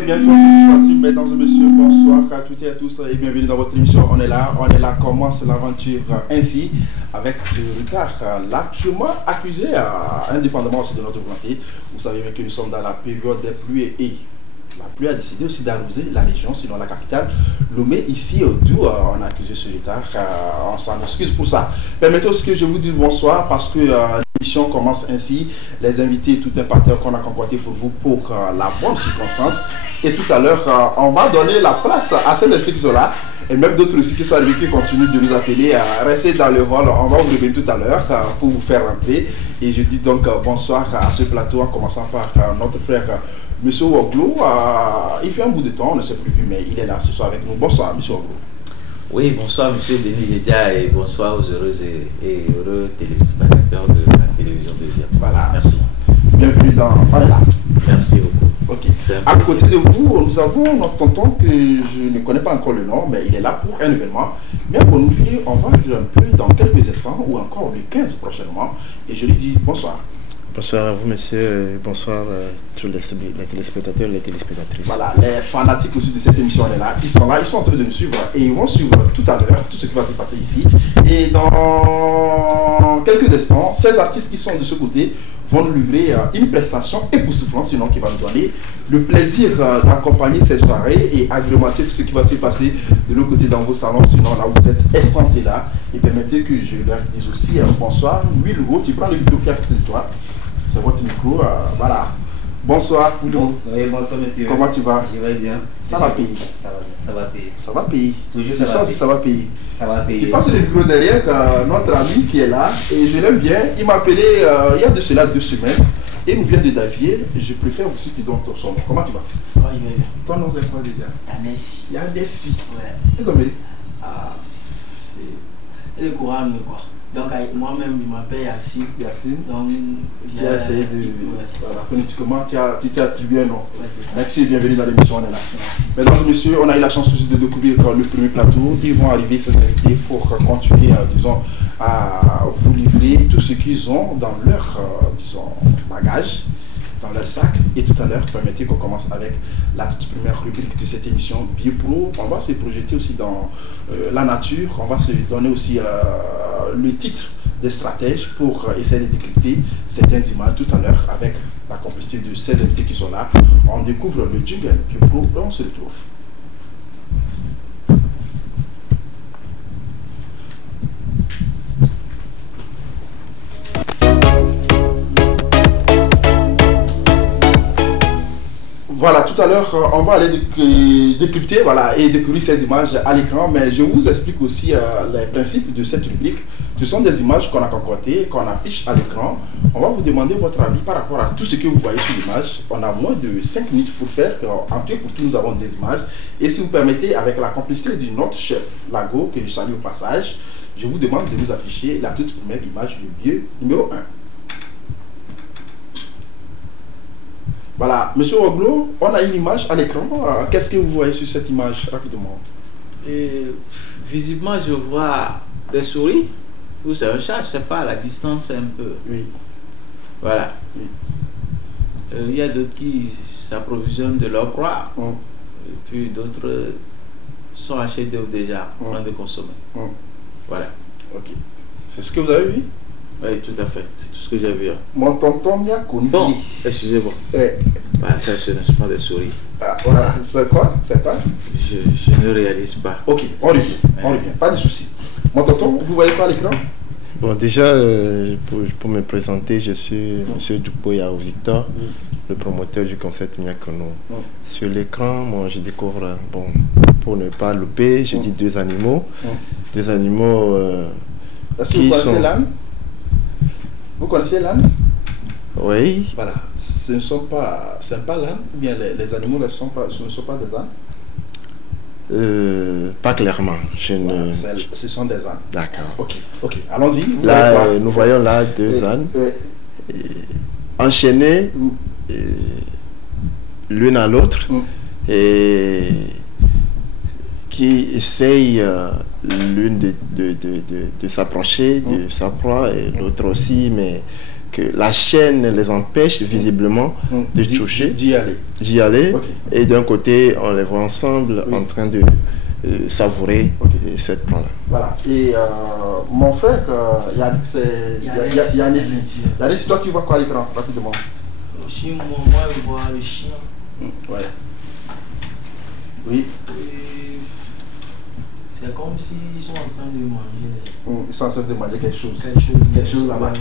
et bienvenue, mesdames et messieurs, bonsoir à toutes et à tous et bienvenue dans votre émission. On est là, commence l'aventure ainsi, avec le retard largement accusé, indépendamment aussi de notre volonté. Vous savez bien que nous sommes dans la période des pluies et la pluie a décidé aussi d'arroser la région, sinon la capitale. Lomé, ici, d'où on a accusé ce retard. On s'en excuse pour ça. Permettez aussi que je vous dise bonsoir parce que l'émission commence ainsi. Les invités, tout un parterre qu'on a concocté pour vous pour la bonne circonstance. Et tout à l'heure, on va donner la place à ces invités qui sont là. Et même d'autres aussi qui sont arrivés qui continuent de nous appeler à rester dans le rôle. On va vous revenir tout à l'heure pour vous faire rentrer. Et je dis donc bonsoir à ce plateau en commençant par notre frère Monsieur Woglo. Il fait un bout de temps, on ne s'est plus vu, mais il est là ce soir avec nous. Bonsoir, Monsieur Woglo. Oui, bonsoir, Monsieur Denis Jedia, et bonsoir aux heureuses et heureux téléspectateurs de la télévision deuxième. Voilà. Merci. Bienvenue dans Voilà. Merci beaucoup. Ok. À côté de vous, nous avons notre tonton que je ne connais pas encore le nom, mais il est là pour un événement. Mais pour nous, on va jouer un peu dans quelques instants ou encore le 15 prochainement. Et je lui dis bonsoir. Bonsoir à vous, monsieur. Bonsoir à tous les téléspectateurs et les téléspectatrices. Voilà, les fanatiques aussi de cette émission, on est là. Ils sont là, ils sont en train de nous suivre et ils vont suivre tout à l'heure tout ce qui va se passer ici. Et dans quelques instants, ces artistes qui sont de ce côté vont nous livrer une prestation époustouflante, sinon qui va nous donner le plaisir d'accompagner ces soirées et agrémenter tout ce qui va se passer de l'autre côté dans vos salons, sinon là où vous êtes escantés là. Et permettez que je leur dise aussi bonsoir. Louis Legault, tu prends le micro qui est à côté de toi. C'est votre micro, voilà. Bonsoir. Oui, bonsoir monsieur. Comment tu vas? Je vais bien. Ça va payer. Ça va payer. Ça va payer. Toujours ça va payer. Ça va payer. Ça va payer. Tu passes le micro derrière notre ami qui est là et je l'aime bien. Il m'a appelé il y a de cela 2 semaines et il nous vient de Davier. Je préfère aussi qu'il donne ton son. Comment tu vas? Oh, il va bien. Ton nom c'est quoi déjà? Yanessi. Yanessi. Ouais. Et comment il est? C'est le courant, quoi. Donc moi-même je m'appelle Yassine. Yassine. Donc j'ai essayé de. Voilà, phonétiquement, tu as attribué un nom. Ouais, merci et bienvenue dans l'émission, on est là. Merci. Mesdames et messieurs, on a eu la chance aussi de découvrir le premier plateau. Ils vont arriver, ces invités, pour continuer, disons, à vous livrer tout ce qu'ils ont dans leur, disons, bagage, dans leur sac. Et tout à l'heure, permettez qu'on commence avec la toute première rubrique de cette émission, BioPro. On va se projeter aussi dans la nature. On va se donner aussi le titre des stratèges pour essayer de décrypter certaines images tout à l'heure avec la complicité de ces invités qui sont là. On découvre le jingle BioPro et on se retrouve. Voilà, tout à l'heure, on va aller décrypter et découvrir ces images à l'écran, mais je vous explique aussi les principes de cette rubrique. Ce sont des images qu'on a concoctées, qu'on affiche à l'écran. On va vous demander votre avis par rapport à tout ce que vous voyez sur l'image. On a moins de 5 minutes pour faire. En tout pour tout, nous avons des images. Et si vous permettez, avec la complicité de notre chef, Lago, que je salue au passage, je vous demande de nous afficher la toute première image, le lieu numéro 1. Voilà, Monsieur Woglo, on a une image à l'écran. Qu'est-ce que vous voyez sur cette image rapidement? Visiblement, je vois des souris. Ou c'est un chat, je ne sais pas, la distance un peu. Oui. Voilà. Oui. Il y a d'autres qui s'approvisionnent de leur proie. Et puis d'autres sont achetés déjà, en train de consommer. Voilà. Ok. C'est ce que vous avez vu? Oui, tout à fait. C'est tout ce que j'ai vu. Mon tonton m'y a connu. Bon, excusez-moi. Bah, ça, ce ne sont pas des souris. Ah, voilà. C'est quoi? C'est quoi? Je ne réalise pas. Ok, on revient. On revient. Pas de souci. Mon tonton, vous voyez pas à l'écran? Bon, déjà, pour me présenter, je suis M. Dukboya Victor, le promoteur du concept Miakono. Sur l'écran, moi, je découvre, bon, pour ne pas louper, je dis 2 animaux. 2 animaux est-ce que vous connaissez l'âne? Vous connaissez l'âne? Oui. Voilà. Ce ne sont pas, c'est pas l'âne, ou bien les animaux ce ne sont pas des ânes? Pas clairement. Ce sont des ânes. D'accord. Ok. Allons-y. Là, nous voyons là 2 ânes enchaînés l'une à l'autre et qui essayent l'une de s'approcher de sa proie et l'autre aussi, mais que la chaîne les empêche visiblement de toucher, d'y aller. Et d'un côté, on les voit ensemble en train de savourer cette proie-là. Voilà. Et mon frère, Yannis, toi tu vois quoi à l'écran rapidement? Moi je vois le chien. Ouais. Oui. C'est comme s'ils sont en train de manger. Ils sont en train de manger quelque chose. Quelque chose là-bas.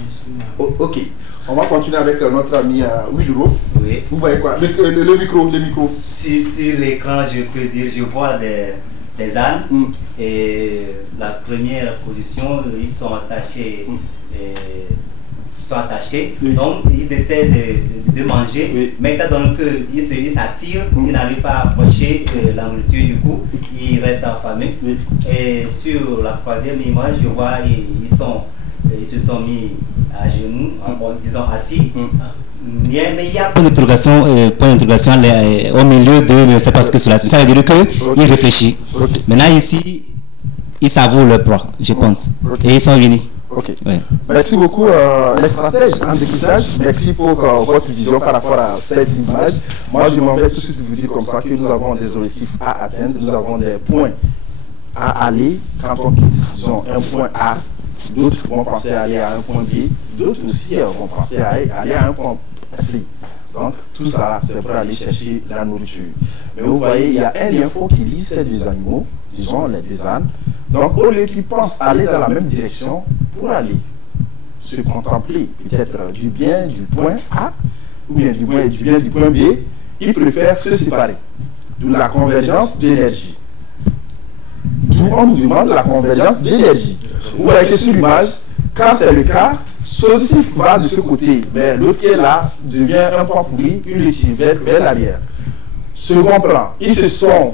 Ok. On va continuer avec notre ami Willuro. Oui. Vous voyez quoi? Le micro. Sur l'écran, je peux dire, je vois des ânes. Et la première position, ils sont attachés. Oui. Donc ils essaient de manger, mais étant donné qu'ils s'attirent, ils n'arrivent pas à approcher la nourriture, du coup ils restent affamés. Et sur la troisième image, je vois ils se sont mis à genoux, disons assis. Mais il y a point d'interrogation au milieu de ne sais pas ce que cela signifie. Ça veut dire qu'ils réfléchissent. Maintenant ici, ils savourent leur proie, je pense. Et ils sont unis. Ok. Ouais. Merci beaucoup les stratèges en décryptage. Merci pour votre vision par rapport à cette image. Moi, je m'en vais tout de suite vous dire comme ça que nous avons des objectifs à atteindre. Nous avons des points à aller quand on quitte, disons, un point A. D'autres vont penser à aller à un point B. D'autres aussi vont penser à aller à un point C. Donc, tout ça là, c'est pour aller chercher la nourriture. Mais vous voyez, il y a un lien fort qui lie ces deux animaux, disons les deux ânes. Donc, au lieu qu'ils pensent aller dans la même direction, pour aller se contempler peut-être du bien du point A, ou bien du bien du point B, ils préfèrent se séparer. D'où la convergence d'énergie. D'où on nous demande la convergence d'énergie. Vous voyez que sur l'image, quand c'est le cas, celui-ci va de ce côté, mais l'autre qui est là devient un point pourri, il le tire vers l'arrière. Second plan, ils se sont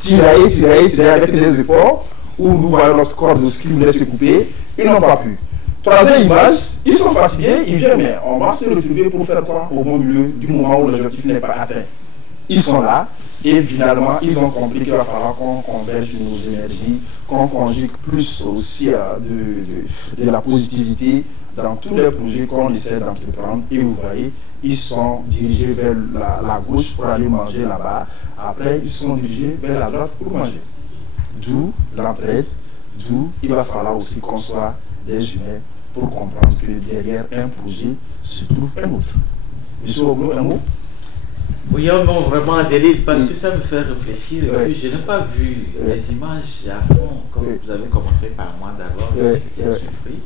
tiraillés avec des efforts, où nous voyons notre corde qui voulait se couper, ils n'ont pas pu. Troisième image, ils sont fatigués, ils viennent, mais on va se retrouver pour faire quoi au bon milieu du moment où l'objectif n'est pas atteint. Ils sont là, et finalement, ils ont compris qu'il va falloir qu'on converge nos énergies, qu'on conjugue plus aussi de la positivité dans tous les projets qu'on essaie d'entreprendre. Et vous voyez, ils sont dirigés vers la gauche pour aller manger là-bas. Après, ils sont dirigés vers la droite pour manger. D'où l'entraide, d'où il va falloir aussi qu'on soit des humains pour comprendre que derrière un projet se trouve un autre. Monsieur Oglo, un mot? Oui, un mot vraiment, Adélide, parce que ça me fait réfléchir. Et puis, je n'ai pas vu les images à fond, comme vous avez commencé par moi d'abord, ce qui a surpris.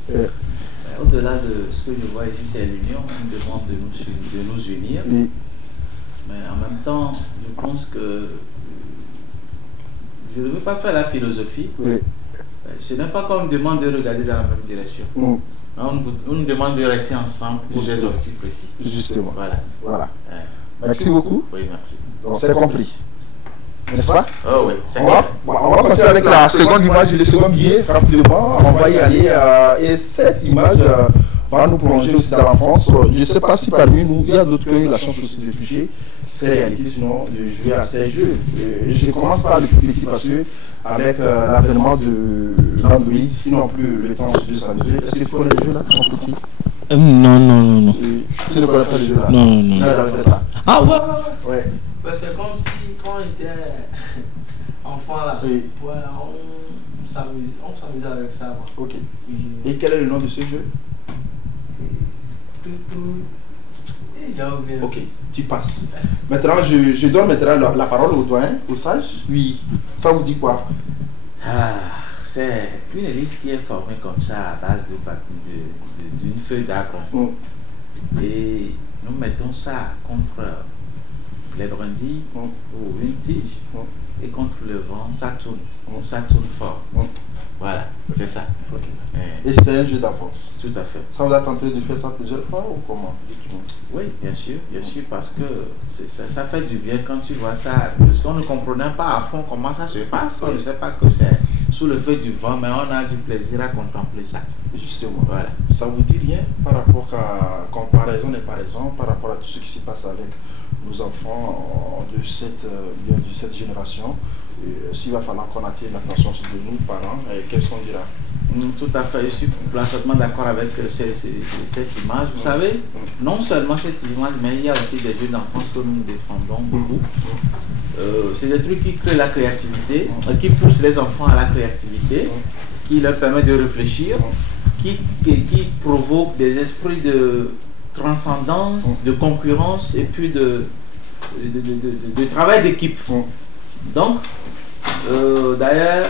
Au-delà de ce que je vois ici, c'est l'union, on me demande de nous unir. Mais en même temps, je pense que je ne veux pas faire la philosophie. Ce n'est pas qu'on me demande de regarder dans la même direction. On nous demande de rester ensemble pour des objectifs précis. Justement. Voilà. Merci beaucoup. Oui, merci. Donc, c'est compris. N'est-ce pas? Oh oui, c'est on va continuer avec la seconde image et le second billet rapidement. On va y aller. Et cette image va nous plonger aussi dans l'enfance. Je ne sais pas si parmi nous, il y a d'autres qui ont eu la chance aussi de toucher ces réalités, sinon de jouer à ces jeux. Je commence par le plus petit parce que avec l'avènement de l'Android, ils n'ont plus le temps aussi de s'amuser. Est-ce que tu connais le jeu là, mon petit? Non. Tu ne connais pas le jeu là? Non. Tu n'as jamais fait ça? Ah ouais. C'est comme si quand on était enfant là, on s'amusait avec ça. Ok. Et quel est le nom de ce jeu? Ok, tu passes. Maintenant, je donne maintenant la parole au doyen, au sage. Oui. Ça vous dit quoi? C'est une liste qui est formée comme ça à base d'une feuille d'arbre. Et nous mettons ça contre les brindilles ou une tige. Et contre le vent, ça tourne fort. Voilà, c'est ça. Et c'est un jeu d'enfance. Tout à fait. Ça vous a tenté de faire ça plusieurs fois ou comment? Oui, bien sûr, parce que ça fait du bien quand tu vois ça. Parce qu'on ne comprenait pas à fond comment ça se passe. On ne sait pas que c'est sous le feu du vent, mais on a du plaisir à contempler ça. Justement. Voilà. Ça vous dit rien par rapport à comparaison et par rapport à tout ce qui se passe avec nos enfants de cette génération. S'il va falloir qu'on attire l'attention de nous, parents, qu'est-ce qu'on dira? Tout à fait, je suis complètement d'accord avec cette image. Vous savez, non seulement cette image, mais il y a aussi des jeux d'enfance que nous défendons beaucoup. C'est des trucs qui créent la créativité, qui poussent les enfants à la créativité, qui leur permettent de réfléchir, qui provoquent des esprits de transcendance, de concurrence et puis de travail d'équipe. Donc, d'ailleurs,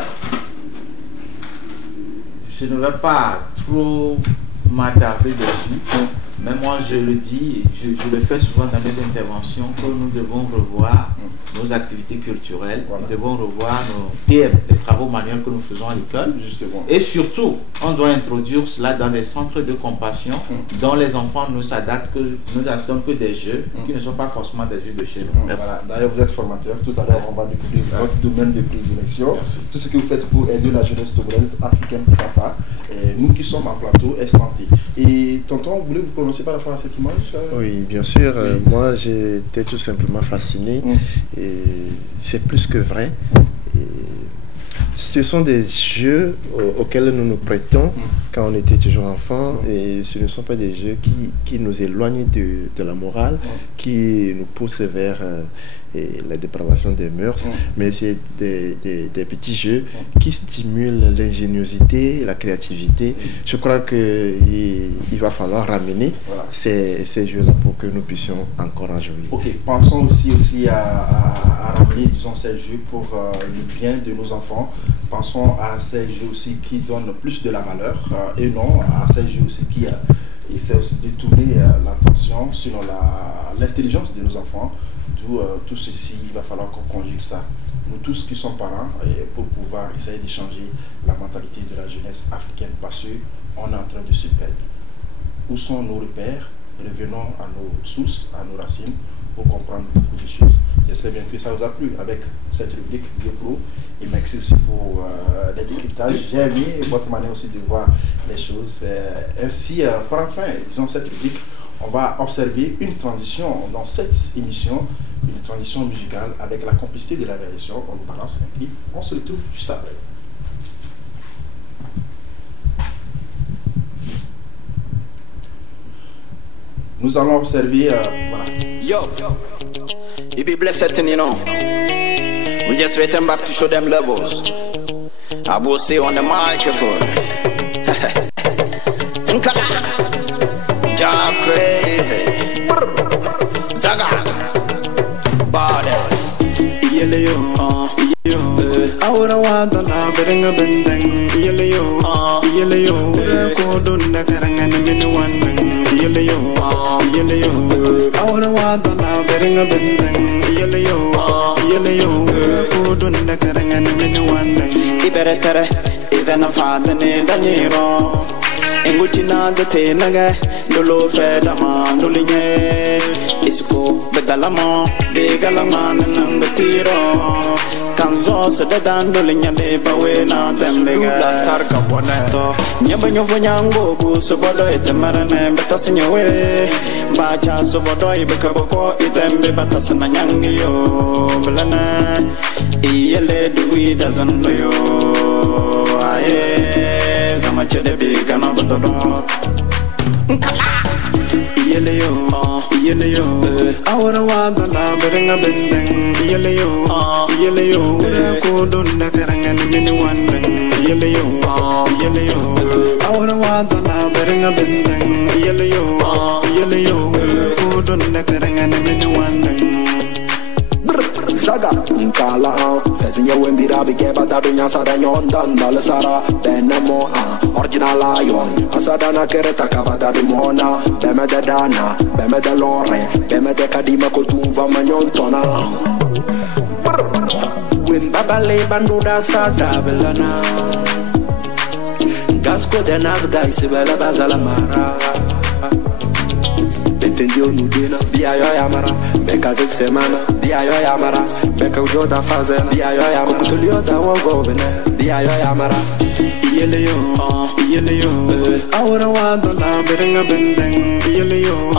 je ne vais pas trop m'attarder dessus, mais moi je le dis, je le fais souvent dans mes interventions, que nous devons revoir nos activités culturelles, nous devons revoir les travaux manuels que nous faisons à l'école. Et surtout, on doit introduire cela dans des centres de compassion dont les enfants ne s'adaptent que des jeux qui ne sont pas forcément des jeux de chez nous. Voilà. D'ailleurs, vous êtes formateur. Tout à l'heure, on va découvrir votre domaine de prédilection. Tout ce que vous faites pour aider la jeunesse togolaise, africaine, papa. Et nous qui sommes en plateau, Estanté. Et tonton, voulez vous prononcer par rapport à cette image? Oui, bien sûr. Moi, j'étais tout simplement fasciné. Et c'est plus que vrai. Et ce sont des jeux auxquels nous nous prêtons quand on était toujours enfant. Et ce ne sont pas des jeux qui nous éloignent de la morale, qui nous poussent vers la dépravation des mœurs, mais c'est des petits jeux qui stimulent l'ingéniosité, la créativité. Je crois qu'il va falloir ramener ces jeux-là pour que nous puissions encore en jouer. Ok, pensons aussi à ramener, disons, ces jeux pour le bien de nos enfants. Pensons à ces jeux aussi qui donnent plus de la valeur et non à ces jeux aussi qui essaient aussi de tourner l'attention sur l'intelligence de nos enfants. D'où tout ceci, il va falloir qu'on conjugue ça. Nous tous qui sommes parents, pour pouvoir essayer de changer la mentalité de la jeunesse africaine, parce qu'on est en train de se perdre. Où sont nos repères? Revenons à nos sources, à nos racines, pour comprendre beaucoup de choses. J'espère bien que ça vous a plu avec cette rubrique GoPro. Et merci aussi pour les décryptages. J'ai aimé votre manière aussi de voir les choses. Ainsi, pour enfin, disons, cette rubrique, on va observer une transition dans cette émission, une transition musicale avec la complicité de la réalisation. On nous balance un clip. On se retrouve juste après. Nous allons observer, voilà. Yo, you be blessed and you know. We just waiting back to show them levels. I will say on the microphone. Ja crazy. Zaga. Badass. Yele yo. Ahora wada la berenga bendeng. Yele yo. Ko dunda karanga na mini wandeng. Yele yo. Ahora wada la berenga bendeng. Yele yo. Ko dunda karanga na mini wandeng. Ibere tere. Even a father ne daniro. Enguchina de tenaga, dolo fedama, nulinye. Isko, bedalama, begalama, nangatiro. Kanzo sedadan dolinya leba wena dembega. La starka boneto. Nyabanyo vanyango bu sobodo itemarane betasinyewe. Bacha sobodo ibekaboko itembe batasana nyangiyo. Belana, iyele duwi doesn't yo. Aye, zamache de big and over the dog. Yele yo. Ahora wada la berenga bendeng. Yele yo. Ko dunda karanga ni mini wandeng. Yele yo. Ahora wada la berenga bendeng. Yele yo. Ko dunda karanga ni mini wandeng. Zaga Inkala Fezinha wembira bigeba dadunya sadanyo ndandala sara Benamo Original lion Asadana kereta kabada dumona Beme de dana Beme de lore Beme de kadima kotuva manyontona Win babale banduda sada belana Gasko de nazga isibela bazala mara Entendiu no dina, biayo yamara, beka ze semana, biayo yamara, beka ujoda fazena, biayo yamara, kutulio da wango bene, biayo yamara. Yeleyo, Aura Wadala, Berenga Bendeng, Yeleyo,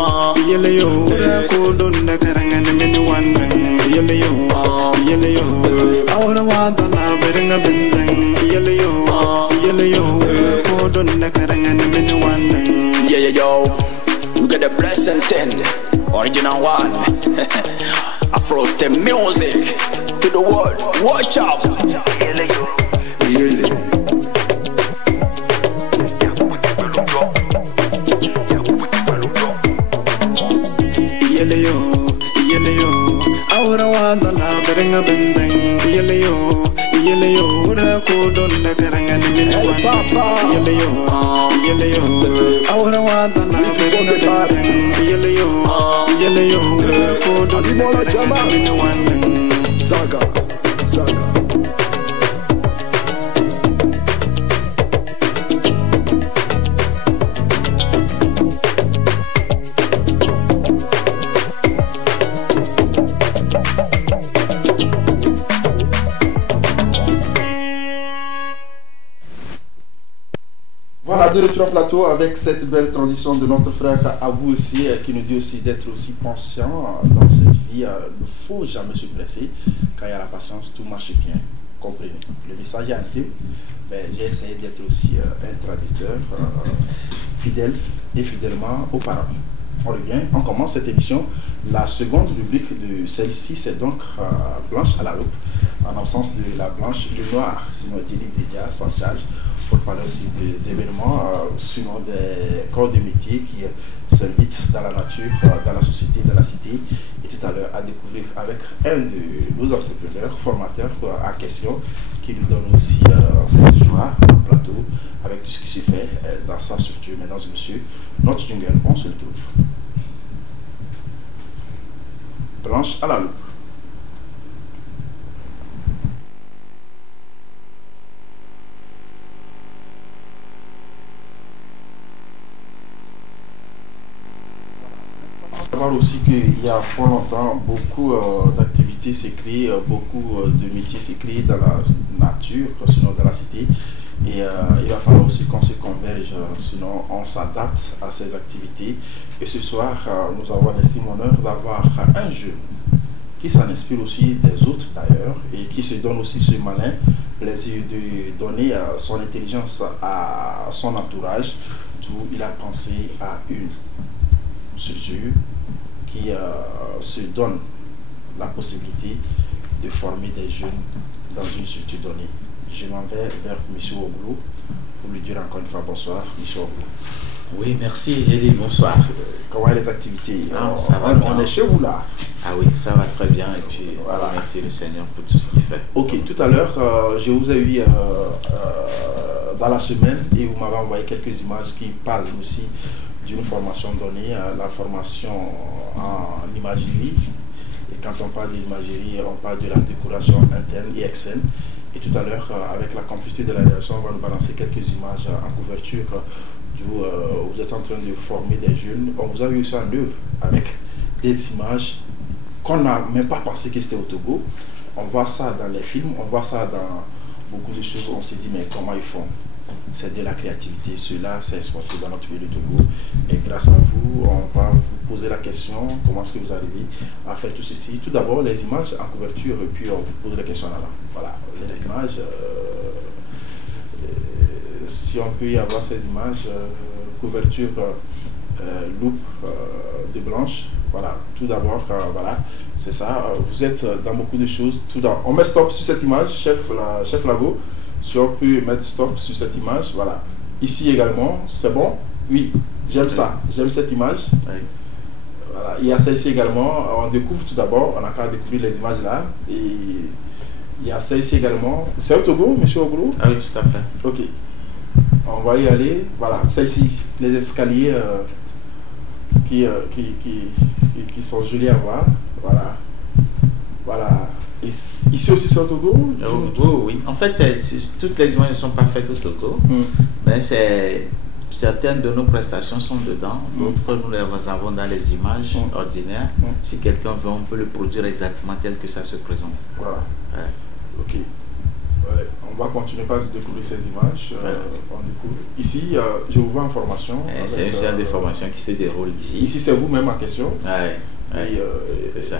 Kodunda Karangan, Minuan, Yeleyo, Aura Wadala, Berenga Bendeng, Yeleyo, Kodunda Karangan, Minuan. Yeah, yo, you get a blessing 10, original one. Afro the music to the world, watch out. Yeleyo, Aura Wadala, Berenga Bendeng, Yeleyo, Kodunda Karangan, Minuan. Yeleyo, Aura Wadala, Berenga Bendeng, Yeleyo, Kodunda Karangan, Minuan. Zaga. Voilà, de retour au plateau avec cette belle transition de notre frère Abou aussi, qui nous dit aussi d'être aussi patient dans cette vie. Il ne faut jamais se blesser. Quand il y a la patience, tout marche bien. Comprenez. Le message est intime. J'ai essayé d'être aussi un traducteur fidèle et fidèlement aux paroles. On revient, on commence cette émission. La seconde rubrique de celle-ci, c'est donc Blanche à la loupe, en absence de la blanche, le noir. Sinon, Dili déjà s'en charge pour parler aussi des événements, sinon des corps de métier qui s'invitent dans la nature, dans la société, dans la cité. Et tout à l'heure, à découvrir avec un de nos entrepreneurs, formateurs en question, qui nous donne aussi cette joie en plateau avec tout ce qui se fait dans sa structure. Mesdames et messieurs, notre jungle, on se le trouve. Blanche à la loupe. Savoir aussi qu'il y a fort longtemps, beaucoup d'activités s'est créées, beaucoup de métiers s'est créés dans la nature, sinon dans la cité. Et il va falloir aussi qu'on se converge, sinon on s'adapte à ces activités. Et ce soir, nous avons l'estime honneur d'avoir un jeune qui s'en inspire aussi des autres d'ailleurs et qui se donne aussi ce malin plaisir de donner son intelligence à son entourage, d'où il a pensé à une structure qui se donne la possibilité de former des jeunes dans une structure donnée. Je m'en vais vers M. Oglou pour lui dire encore une fois bonsoir, M. Oglou. Oui, merci, j'ai dit bonsoir. Comment les activités? Ça va bien. On est chez vous là? Ah oui, ça va très bien et puis voilà, merci le Seigneur pour tout ce qu'il fait. Ok, tout à l'heure, je vous ai eu dans la semaine et vous m'avez envoyé quelques images qui parlent aussi d'une formation donnée, la formation en imagerie. Et quand on parle d'imagerie, on parle de la décoration interne et externe. Et tout à l'heure, avec la complicité de la direction, on va nous balancer quelques images en couverture où vous êtes en train de former des jeunes. On vous a vu ça en œuvre avec des images qu'on n'a même pas pensé que c'était au Togo. On voit ça dans les films, on voit ça dans beaucoup de choses. On s'est dit, mais comment ils font? C'est de la créativité. Cela s'est exporté dans notre pays, le Togo. Et grâce à vous, on va vous poser la question, comment est-ce que vous arrivez à faire tout ceci? Tout d'abord, les images en couverture, et puis on vous pose la question là-bas. Voilà, les images, si on peut y avoir ces images, couverture, loupe de blanche. Voilà, tout d'abord, voilà, c'est ça. Vous êtes dans beaucoup de choses. On met stop sur cette image, chef Lago. Si on peut mettre stop sur cette image, voilà. Ici également, c'est bon? Oui, j'aime ça, j'aime cette image. Oui. Voilà. Il y a celle-ci également, on découvre tout d'abord, on a qu'à découvrir les images là. Et il y a celle-ci également. C'est au Togo, monsieur Oglou? Ah oui, tout à fait. Ok. On va y aller. Voilà, celle-ci, les escaliers qui sont jolis à voir. Voilà. Voilà. Et ici aussi c'est au Togo? Oui. En fait, toutes les images ne sont pas faites au Togo. Mais certaines de nos prestations sont dedans. D'autres, nous les avons dans les images ordinaires. Si quelqu'un veut, on peut le produire exactement tel que ça se présente. Voilà. Ouais. Ok. Ouais, on va continuer par découvrir ces images. On découvre. Ici, je vous vois en formation. C'est une séance de formation qui se déroule ici. Ici, c'est vous-même en question. C'est ça.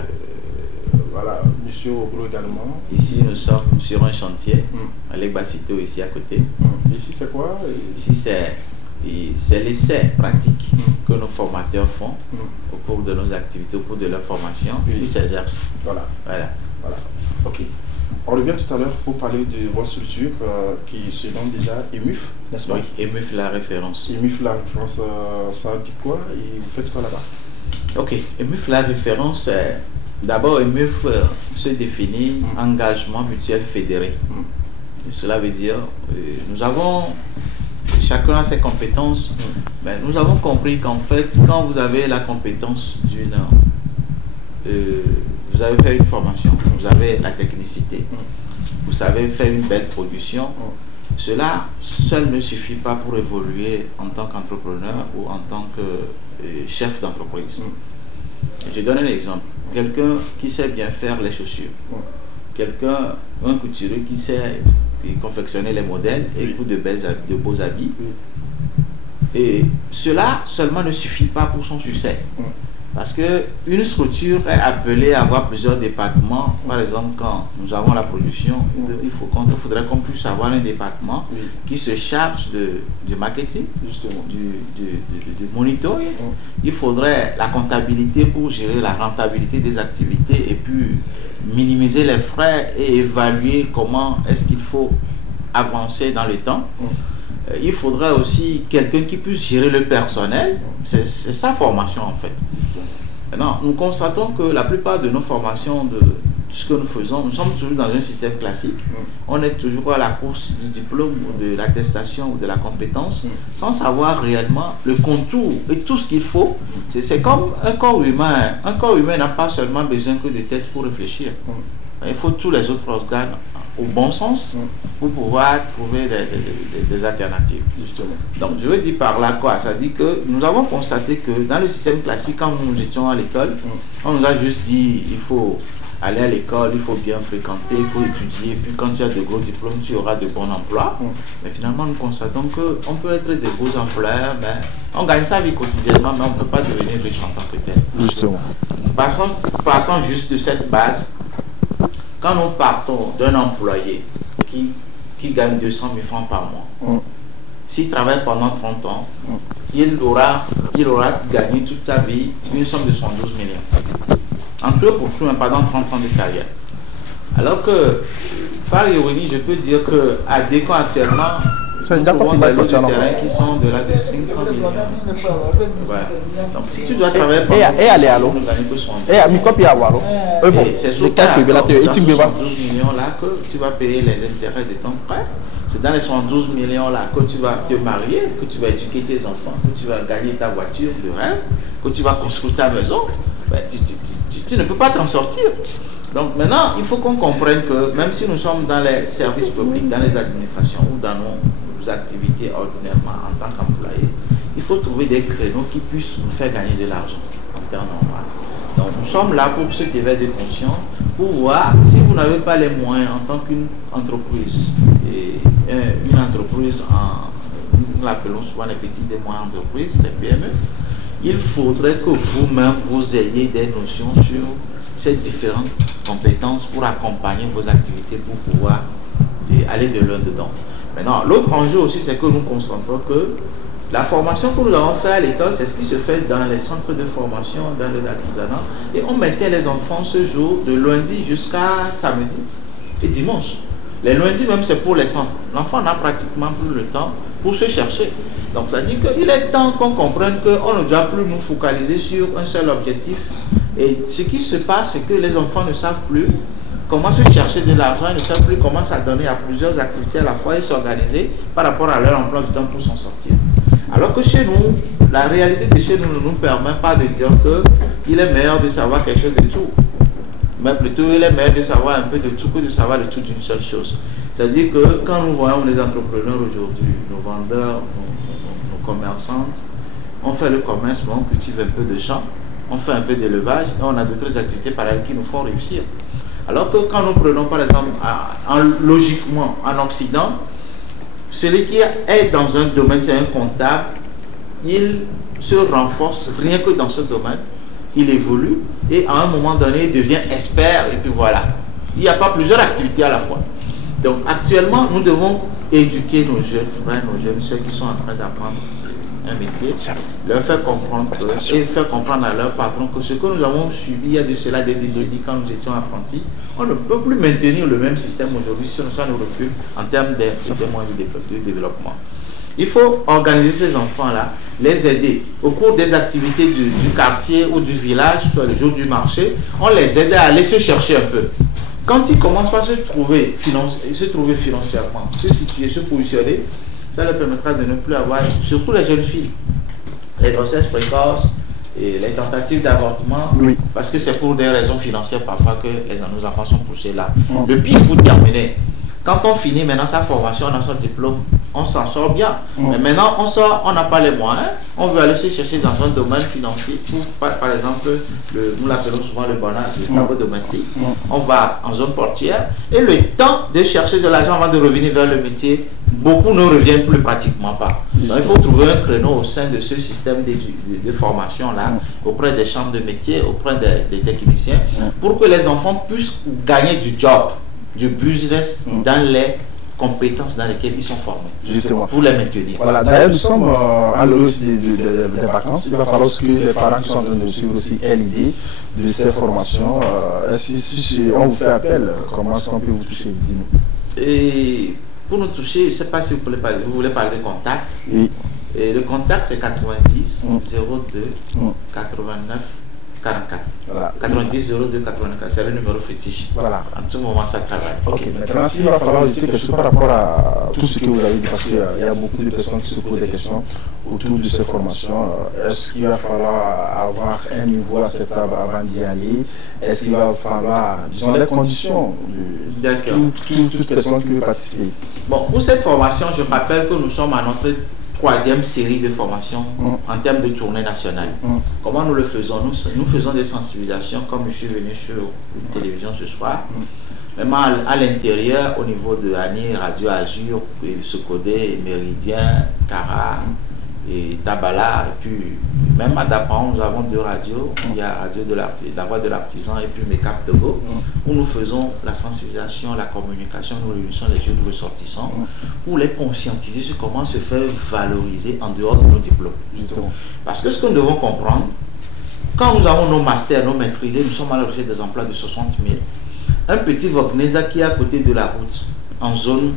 Voilà, monsieur Obro également. Ici, nous sommes sur un chantier, à l'Egbacito, ici à côté. Ici, c'est quoi? Ici, c'est l'essai pratique que nos formateurs font au cours de nos activités, au cours de leur formation. Ils s'exercent. Voilà. Ok. On revient tout à l'heure pour parler de votre structure qui se nomme déjà EMUF, n'est-ce pas? Oui, EMUF la référence. EMUF la référence, ça dit quoi et vous faites quoi là-bas? Ok, EMUF la référence, d'abord EMUF se définit engagement mutuel fédéré. Et cela veut dire, nous avons, chacun a ses compétences, mais nous avons compris qu'en fait, quand vous avez la compétence d'une... vous avez fait une formation, vous avez la technicité, vous savez faire une belle production, cela seul ne suffit pas pour évoluer en tant qu'entrepreneur ou en tant que chef d'entreprise. Je donne un exemple. Quelqu'un qui sait bien faire les chaussures, un couturier qui sait confectionner les modèles et coudre de beaux habits, et cela seulement ne suffit pas pour son succès. Parce qu'une structure est appelée à avoir plusieurs départements. Par exemple, quand nous avons la production, il faudrait qu'on puisse avoir un département qui se charge du marketing, du monitoring. Il faudrait la comptabilité pour gérer la rentabilité des activités et puis minimiser les frais et évaluer comment est-ce qu'il faut avancer dans le temps. Il faudrait aussi quelqu'un qui puisse gérer le personnel. C'est sa formation en fait. Maintenant, nous constatons que la plupart de nos formations, de ce que nous faisons, nous sommes toujours dans un système classique. On est toujours à la course du diplôme ou de l'attestation ou de la compétence, sans savoir réellement le contour et tout ce qu'il faut. C'est comme un corps humain. Un corps humain n'a pas seulement besoin que de tête pour réfléchir. Il faut tous les autres organes au bon sens pour pouvoir trouver des alternatives. Justement. Donc je veux dire par là quoi? Ça dit que nous avons constaté que dans le système classique, quand nous étions à l'école, on nous a juste dit il faut aller à l'école, il faut bien fréquenter, il faut étudier, puis quand tu as de gros diplômes, tu auras de bons emplois. Mais finalement, nous constatons qu'on peut être des beaux employeurs, mais on gagne sa vie quotidiennement, mais on ne peut pas devenir riche en tant que tel. Justement. Partons juste de cette base. Quand nous partons d'un employé qui gagne 200 000 francs par mois, s'il travaille pendant 30 ans, il aura gagné toute sa vie une somme de 112 millions. En tout et pour tout, pendant 30 ans de carrière. Alors que, par ironie, je peux dire qu'à Déco actuellement, nous trouvons des lots de terrain qui sont de-là de 500 millions. Voilà. Donc si tu dois travailler pendant 30 ans, nous gagnons que 112. C'est sur ta 12 millions là que tu vas payer les intérêts de ton prêt. C'est dans les 112 millions là que tu vas te marier, que tu vas éduquer tes enfants, que tu vas gagner ta voiture de rêve, que tu vas construire ta maison. Ben, tu ne peux pas t'en sortir. Donc maintenant, il faut qu'on comprenne que même si nous sommes dans les services publics, dans les administrations ou dans nos activités ordinairement en tant qu'employés, il faut trouver des créneaux qui puissent nous faire gagner de l'argent en temps normal. Donc nous sommes là pour cet éveil de conscience, pour voir si vous n'avez pas les moyens en tant qu'une entreprise, une entreprise nous l'appelons souvent les petites et moyennes entreprises, les PME, il faudrait que vous-même vous ayez des notions sur ces différentes compétences pour accompagner vos activités, pour pouvoir aller de l'un dedans. Maintenant, l'autre enjeu aussi, c'est que nous constatons que la formation que nous avons fait à l'école, c'est ce qui se fait dans les centres de formation, dans l'artisanat, et on maintient les enfants ce jour de lundi jusqu'à samedi et dimanche. Les lundis même, c'est pour les centres. L'enfant n'a pratiquement plus le temps pour se chercher. Donc ça dit qu'il est temps qu'on comprenne qu'on ne doit plus nous focaliser sur un seul objectif. Et ce qui se passe, c'est que les enfants ne savent plus comment se chercher de l'argent, ils ne savent plus comment s'adonner à plusieurs activités à la fois et s'organiser par rapport à leur emploi du temps pour s'en sortir. Alors que chez nous, la réalité de chez nous ne nous permet pas de dire qu'il est meilleur de savoir quelque chose de tout. Mais plutôt, il est meilleur de savoir un peu de tout que de savoir de tout d'une seule chose. C'est-à-dire que quand nous voyons les entrepreneurs aujourd'hui, nos vendeurs, nos commerçantes, on fait le commerce, mais on cultive un peu de champs, on fait un peu d'élevage et on a d'autres activités parallèles qui nous font réussir. Alors que quand nous prenons par exemple, logiquement, en Occident, celui qui est dans un domaine, c'est un comptable, il se renforce rien que dans ce domaine, il évolue et à un moment donné, il devient expert et puis voilà. Il n'y a pas plusieurs activités à la fois. Donc actuellement, nous devons éduquer nos jeunes frères, nos jeunes soeurs qui sont en train d'apprendre un métier, leur faire comprendre et faire comprendre à leur patron que ce que nous avons subi il y a de cela des décennies quand nous étions apprentis, on ne peut plus maintenir le même système aujourd'hui si ça nous recule en termes de moyens de développement. Il faut organiser ces enfants-là, les aider. Au cours des activités du quartier ou du village, soit le jour du marché, on les aide à aller se chercher un peu. Quand ils commencent par se trouver financièrement, se situer, se positionner, ça leur permettra de ne plus avoir, surtout les jeunes filles, les grossesses précoces et les tentatives d'avortement, parce que c'est pour des raisons financières parfois que nos enfants sont poussés là. Le pire pour terminer, quand on finit maintenant sa formation, on a son diplôme, on s'en sort bien. Mais maintenant, on sort, on n'a pas les moyens, on veut aller se chercher dans un domaine financier. Par exemple, nous l'appelons souvent le bonheur, le travail domestique. On va en zone portuaire et le temps de chercher de l'argent avant de revenir vers le métier, beaucoup ne reviennent plus pratiquement pas. Donc, il faut trouver un créneau au sein de ce système de formation-là, auprès des chambres de métier, auprès des techniciens, pour que les enfants puissent gagner du job, du business dans les compétences dans lesquelles ils sont formés. Justement. Pour les maintenir. Voilà, d'ailleurs, nous sommes à l'heure des vacances. Il va falloir que les parents qui sont en train de suivre aussi aient l'idée de ces formations. Si on vous fait appel, comment est-ce qu'on peut vous toucher? Dis-nous. Et pour nous toucher, je ne sais pas si vous voulez parler de contact. Oui. Et le contact, c'est 90 02 89 44. Voilà. 90 02 84, c'est le numéro fétiche. Voilà. En tout moment, ça travaille. Ok, maintenant, s'il va falloir ajouter quelque chose par rapport à tout ce que vous avez dit, parce qu'il y a beaucoup de personnes qui se posent des questions autour de ces formations. Est-ce qu'il va falloir avoir un niveau acceptable avant d'y aller? Est-ce qu'il va falloir, disons, les conditions de toute personne qui veut participer? Bon, pour cette formation, je rappelle que nous sommes à notre 3e série de formation en termes de tournée nationale. Comment nous le faisons? Nous faisons des sensibilisations, comme je suis venu sur une télévision ce soir, même à l'intérieur, au niveau de Ani, Radio Azur, Socodé, Méridien, Cara et Tabala, et puis même à Dapan, nous avons 2 radios. Il y a Radio de la Voix de l'Artisan et puis Mekap Togo, où nous faisons la sensibilisation, la communication, nous réunissons les jeunes ressortissants pour les conscientiser sur comment se faire valoriser en dehors de nos diplômes. Parce que ce que nous devons comprendre, quand nous avons nos masters, nos maîtrisés, nous sommes à la recherche des emplois de 60 000. Un petit Vognesa qui est à côté de la route, en zone,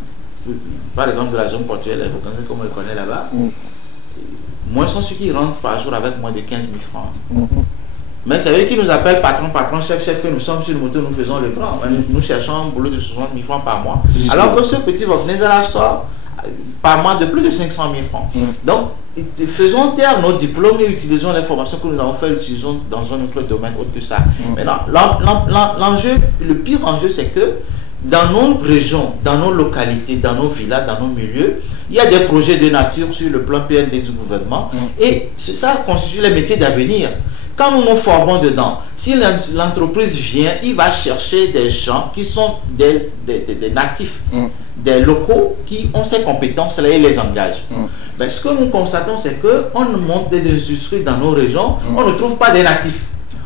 par exemple de la zone portuaire, les Vognesa comme on le connaît là-bas, moins sont ceux qui rentrent par jour avec moins de 15 000 francs. Mais c'est eux qui nous appellent patron, chef, nous sommes sur le moto, nous faisons le grand. Nous cherchons un boulot de 60 000 francs par mois. Alors que ce petit Vognesa là sort par mois de plus de 500 000 francs. Donc, faisons taire nos diplômes et utilisons les formations que nous avons faites, utilisons dans un autre domaine autre que ça. Maintenant, l'enjeu, le pire enjeu, c'est que dans nos régions, dans nos localités, dans nos villages, dans nos milieux, il y a des projets de nature sur le plan PND du gouvernement et ça constitue les métiers d'avenir. Quand nous nous formons dedans, si l'entreprise vient, il va chercher des gens qui sont des natifs, des locaux qui ont ces compétences-là et les engagent. Mais ce que nous constatons, c'est qu'on monte des industries dans nos régions, on ne trouve pas des natifs.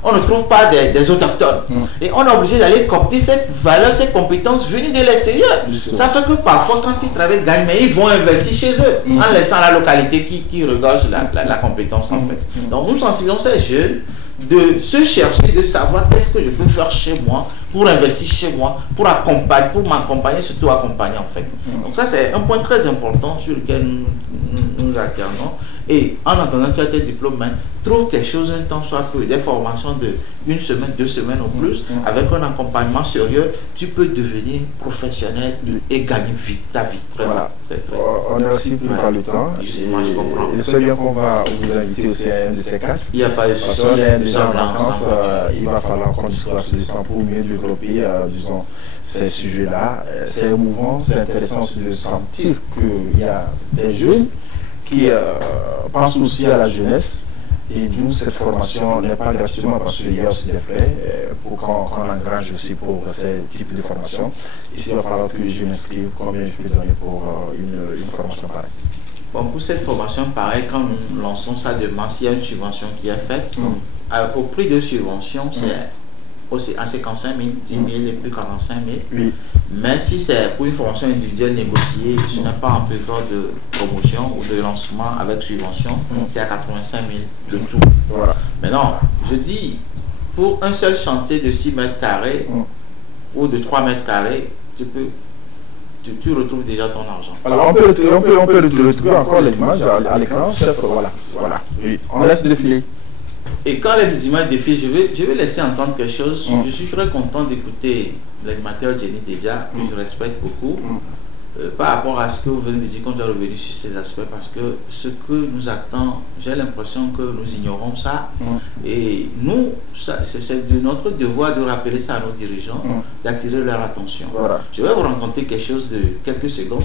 On ne trouve pas des autochtones. Et on est obligé d'aller copter cette valeur, ces compétences venues de l'extérieur. Ça fait que parfois, quand ils travaillent, gagnent, mais ils vont investir chez eux, en laissant la localité qui regorge la compétence en fait. Donc nous sensibilisons ces jeunes de se chercher, de savoir qu'est-ce que je peux faire chez moi, pour investir chez moi, pour m'accompagner, surtout accompagner en fait. Donc ça c'est un point très important sur lequel nous alternons. Et en attendant, tu as tes diplômes, trouve quelque chose un temps soit peu, des formations de 1 semaine, 2 semaines ou plus, avec un accompagnement sérieux, tu peux devenir professionnel et gagner vite ta vie. Voilà. On est aussi plus par le temps. Et c'est bien qu'on va vous inviter aussi à un de ces 4. Il n'y a pas de souci. Il va falloir qu'on discute sur ça pour mieux développer, disons, ces sujets-là. C'est émouvant, c'est intéressant de sentir qu'il y a des jeunes qui pensent aussi à la jeunesse Et nous, cette formation n'est pas gratuitement parce qu'il y a aussi des frais pour qu'on engrange aussi pour ces types de formations. Ici, il va falloir que je m'inscrive, combien je peux donner pour une formation pareille. Bon, pour cette formation, pareil, quand nous lançons ça demain, s'il y a une subvention qui est faite, au prix de subvention, c'est à 55 000, 10 000 et plus 45 000. Oui. Mais si c'est pour une formation individuelle négociée, ce n'est pas en période de promotion ou de lancement avec subvention, c'est à 85 000 le tout. Voilà. Maintenant, je dis, pour un seul chantier de 6 mètres carrés ou de 3 mètres carrés, tu retrouves déjà ton argent. Alors on peut retrouver encore les images à l'écran, chef. Voilà. Oui. On laisse défiler. Et quand les images défilent, je vais laisser entendre quelque chose. Je suis très content d'écouter l'animateur Jenny Deja, que je respecte beaucoup, par rapport à ce que vous venez de dire, qu'on doit revenir sur ces aspects, parce que ce que nous attend, j'ai l'impression que nous ignorons ça. Et nous, c'est de notre devoir de rappeler ça à nos dirigeants, d'attirer leur attention. Voilà. Je vais vous raconter quelque chose de quelques secondes.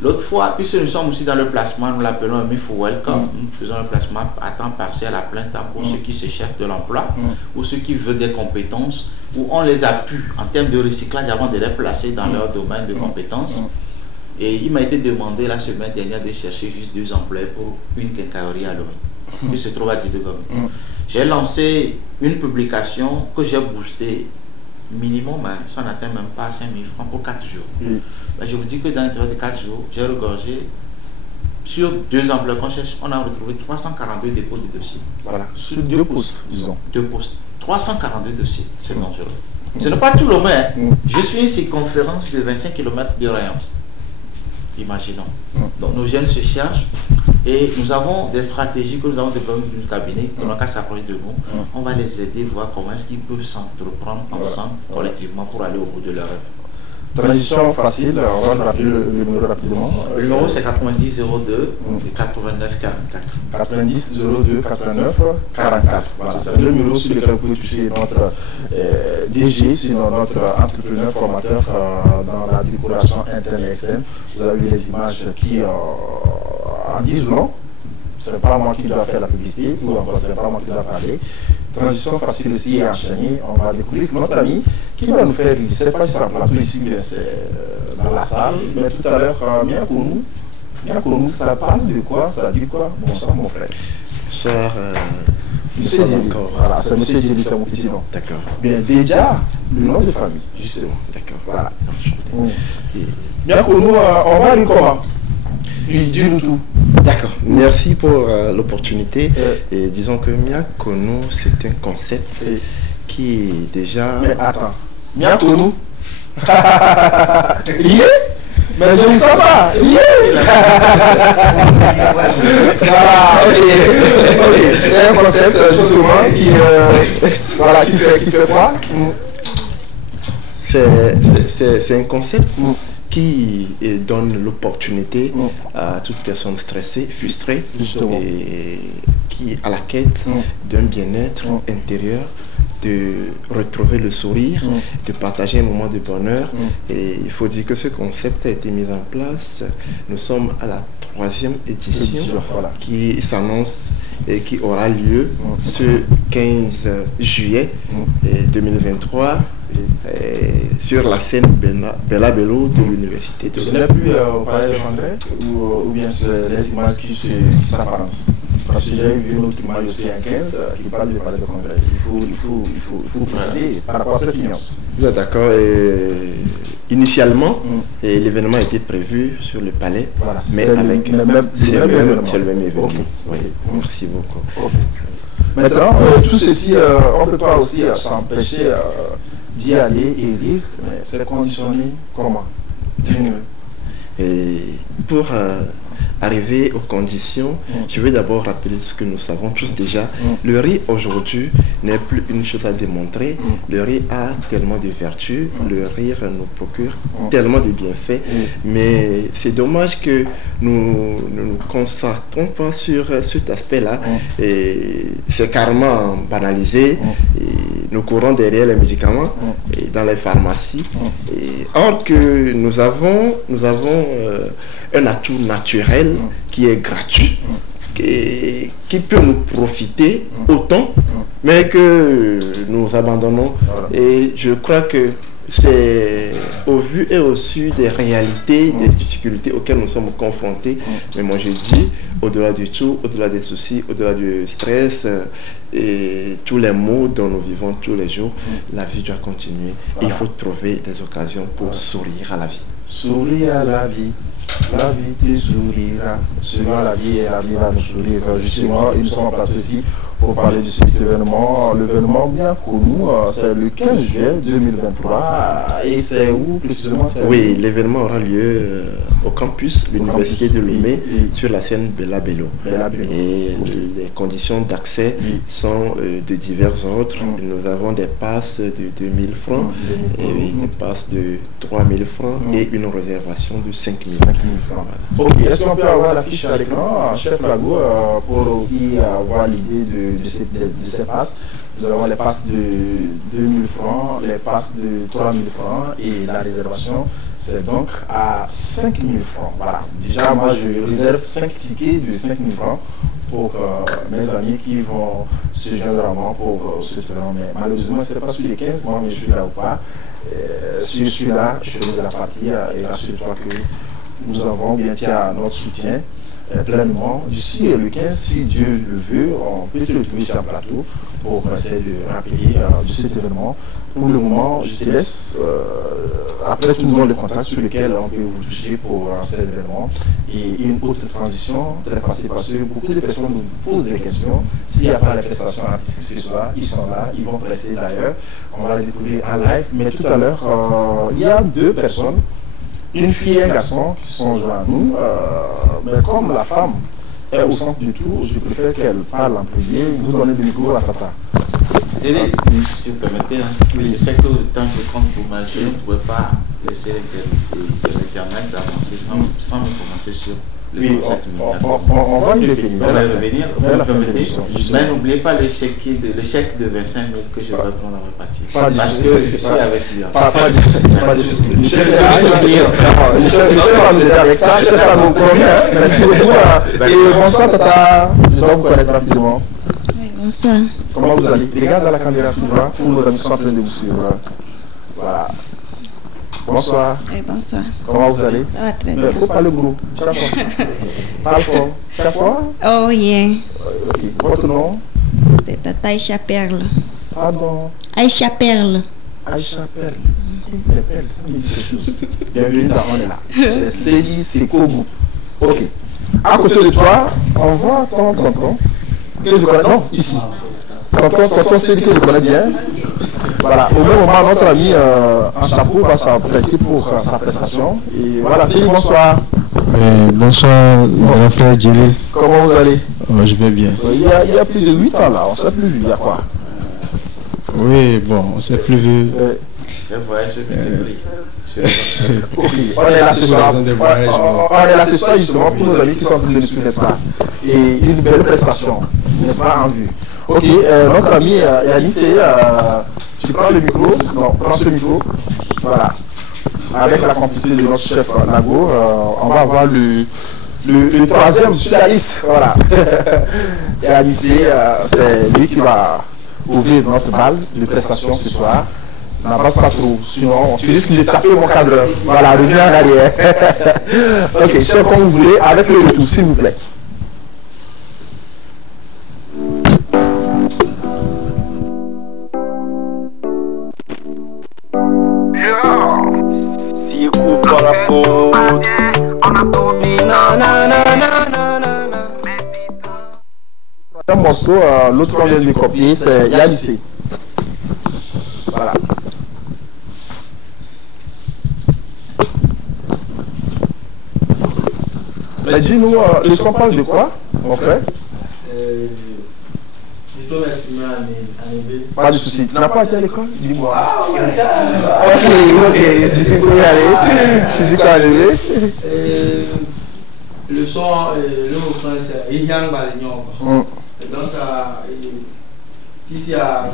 L'autre fois, puisque nous sommes aussi dans le placement, nous l'appelons un MIFU Welcome, nous faisons un placement à temps partiel, à plein temps pour ceux qui se cherchent de l'emploi ou ceux qui veulent des compétences, où on les appuie en termes de recyclage avant de les placer dans leur domaine de compétences. Et il m'a été demandé la semaine dernière de chercher juste 2 emplois pour une quincaillerie à Lorraine, qui se trouve à Tidegom. J'ai lancé une publication que j'ai boostée minimum, ça n'atteint même pas 5 000 francs pour 4 jours. Ben, je vous dis que dans l'intérieur de 4 jours, j'ai regorgé sur 2 emplois qu'on cherche, on a retrouvé 342 dépôts de dossiers. Voilà, sur 2 postes, disons. 2 postes. 342 dossiers, c'est dangereux. Ce n'est pas tout le monde. Je suis une circonférence de 25 km de rayon. Imaginons. Donc nos jeunes se cherchent et nous avons des stratégies que nous avons développées dans notre cabinet. Dans le cas s'approcher de nous, on va les aider, voir comment est-ce qu'ils peuvent s'entreprendre ensemble, collectivement, pour aller au bout de leur rêve. Transition facile, on va rappeler le numéro rapidement. Le numéro c'est 90 02 89 44. 90 02 89 44. Voilà, c'est le numéro sur lequel vous pouvez toucher notre DG, sinon notre entrepreneur formateur dans la décoration interne et externe. Vous avez vu les images qui en disent long. C'est pas moi qui dois faire la publicité, ou encore c'est pas moi qui dois parler. Transition facile ici et enchaînée, on va découvrir notre ami qui va nous faire, je ne sais pas si c'est en plateau ici, mais c'est dans la salle, mais tout à l'heure, Miakonou, ça parle de quoi, ça dit quoi? Bonsoir mon frère. Bonsoir. Monsieur Djeli, voilà, c'est Monsieur Djeli, c'est mon petit nom. D'accord. Bien, déjà, le nom de famille, justement. D'accord. Voilà. Miakonou, on va lui comment? Dis-nous tout. D'accord, merci pour l'opportunité. Et disons que Miakonou, c'est un concept qui est déjà... Mais attends, Miakonou lié? Mais je ne sais pas, lié? Ok, c'est un concept justement qui fait quoi? C'est un concept qui donne l'opportunité à toute personne stressée, frustrée, et qui est à la quête d'un bien-être intérieur, de retrouver le sourire, de partager un moment de bonheur. Et il faut dire que ce concept a été mis en place. Nous sommes à la 3e édition qui s'annonce et qui aura lieu ce 15 juillet 2023 sur la scène Bella Bello de l'université de Ce n'est plus au palais de congrès ou bien c'est les images qui s'apparentent? Parce que j'ai vu une autre image aussi en 15 qui parle du palais de congrès. Il faut préciser par rapport à cette nuance. D'accord. Initialement, l'événement était prévu sur le palais, voilà, mais avec c'est le même événement. Okay. Oui. Merci beaucoup. Okay. Maintenant, tout ceci, on ne peut pas aussi s'empêcher d'y aller et lire, mais c'est conditionné comment? Et pour arriver aux conditions, je vais d'abord rappeler ce que nous savons tous déjà. Le riz aujourd'hui n'est plus une chose à démontrer. Le riz a tellement de vertus, le riz nous procure tellement de bienfaits, mais c'est dommage que nous ne nous concentrons pas sur cet aspect-là. Et c'est carrément banalisé. Et nous courons derrière les médicaments et dans les pharmacies. Or que nous avons un atout naturel qui est gratuit et qui peut nous profiter autant, mais que nous abandonnons. Et je crois que c'est au vu et au su des réalités, des difficultés auxquelles nous sommes confrontés. Mais moi je dis, au-delà du tout, au-delà des soucis, au-delà du stress et tous les maux dont nous vivons tous les jours, la vie doit continuer. Et il faut trouver des occasions pour sourire à la vie. Sourire à la vie te sourira. Souvent la vie et la vie va nous sourire. Justement, ils sont en plateau ici pour parler de cet événement. L'événement bien connu, c'est le 15 juillet 2023. Et c'est où précisément? Oui, l'événement aura lieu au campus, l'université de Lomé, sur la scène Bella Bello. Et les conditions d'accès sont de divers ordres. Nous avons des passes de 2000 francs, et des passes de 3000 francs et une réservation de 5000 francs. Ok, est-ce qu'on peut avoir l'affiche à l'écran, chef Lago, pour y avoir l'idée de ces passes? Nous avons les passes de 2000 francs, les passes de 3000 francs et la réservation, c'est donc à 5000 francs. Voilà. Déjà, moi, je réserve 5 tickets de 5000 francs pour mes amis qui vont se joindre à moi pour ce événement. Mais malheureusement, ce n'est pas sur les 15, moi, mais je suis là ou pas. Si je suis là, je serai de la partie et rassure-toi que nous avons bien tiens notre soutien pleinement. D'ici le 15, si Dieu le veut, on peut te retrouver sur un plateau pour essayer de rappeler de cet événement. Pour le moment, je te laisse. Après, tout le monde le contact sur lequel on peut vous toucher pour cet événement. Et une autre transition très facile parce que beaucoup de personnes nous posent des questions. S'il n'y a pas les prestations artistiques ce soir, ils sont là, ils vont presser d'ailleurs. On va les découvrir en live. Mais tout à l'heure, il y a 2 personnes, une fille et un garçon qui sont joints à nous. Mais comme la femme est au centre du tout, je préfère qu'elle parle en premier. Vous donnez le micro à Tata. Si vous permettez, je sais que le temps que compte pour moi, je ne pouvais pas laisser l'Internet avancer sans me commencer sur le concept militaire. On va y revenir. Mais n'oubliez pas le chèque de 25 000 que je dois prendre à repartir. Parce que je suis avec lui. Pas de soucis, pas de soucis. Le chef va nous aider avec ça. Chef va nous promettre. Merci beaucoup. Et bonsoir Tata. Je dois vous connaître rapidement. Oui, bonsoir. Comment vous allez? Regardez dans la caméra tout droit pour nos amis qui sont en train de vous suivre. Voilà. Bonsoir. Oui, bonsoir. Comment vous allez? Ça va très bien. Mais il faut parler gros. Tiens quoi? Parle fort. Tiens quoi? Oh, yeah. Ok. Votre nom? C'est Tata Aïcha Perle. Pardon? Aïcha Perle. Aïcha Perle. Les perles, ça me dit quelque chose. Bienvenue dans On est là. C'est Célie Sekogu. Ok. À côté de toi, on voit ton tonton. Que je connais. Non, ici. Tonton Célie que je connais bien. Voilà, au même moment, notre ami en chapeau va s'apprêter pour sa prestation. Et voilà, Célie, bonsoir. Bonsoir, mon frère Djeli. Comment vous allez? Je vais bien. Il y a plus de 8 ans là, on ne s'est plus vu, il y a quoi? Oui, bon, on ne s'est plus vu. Ok, on est là ce soir. On est là ce soir justement pour nos amis qui sont en train de nous suivre, n'est-ce pas? Et une belle prestation, n'est-ce pas, en vue. Ok, notre ami Yannis, tu prends le micro? Non, prends ce micro. Voilà. Avec la complicité de notre chef Lago, on va avoir le troisième sur la liste. Voilà. Yannis, c'est lui qui va ouvrir notre bal de prestation ce soir. N'avance pas trop, sinon tu risques de taper mon cadreur. Voilà, reviens en arrière. Ok, chef, comme vous voulez, avec le retour, s'il vous plaît. Un morceau, l'autre qu'on vient de copier, c'est Yalissé. Voilà. Mais dis-nous, le son parle de quoi, mon frère? Je peux m'exprimer en éveil. Pas de souci. Tu n'as pas été à l'école? Dis-moi. Ok, tu dis quoi y aller? Tu dis quoi aller? Le son, le refrain, c'est Iyang Balignon. Et donc, il y a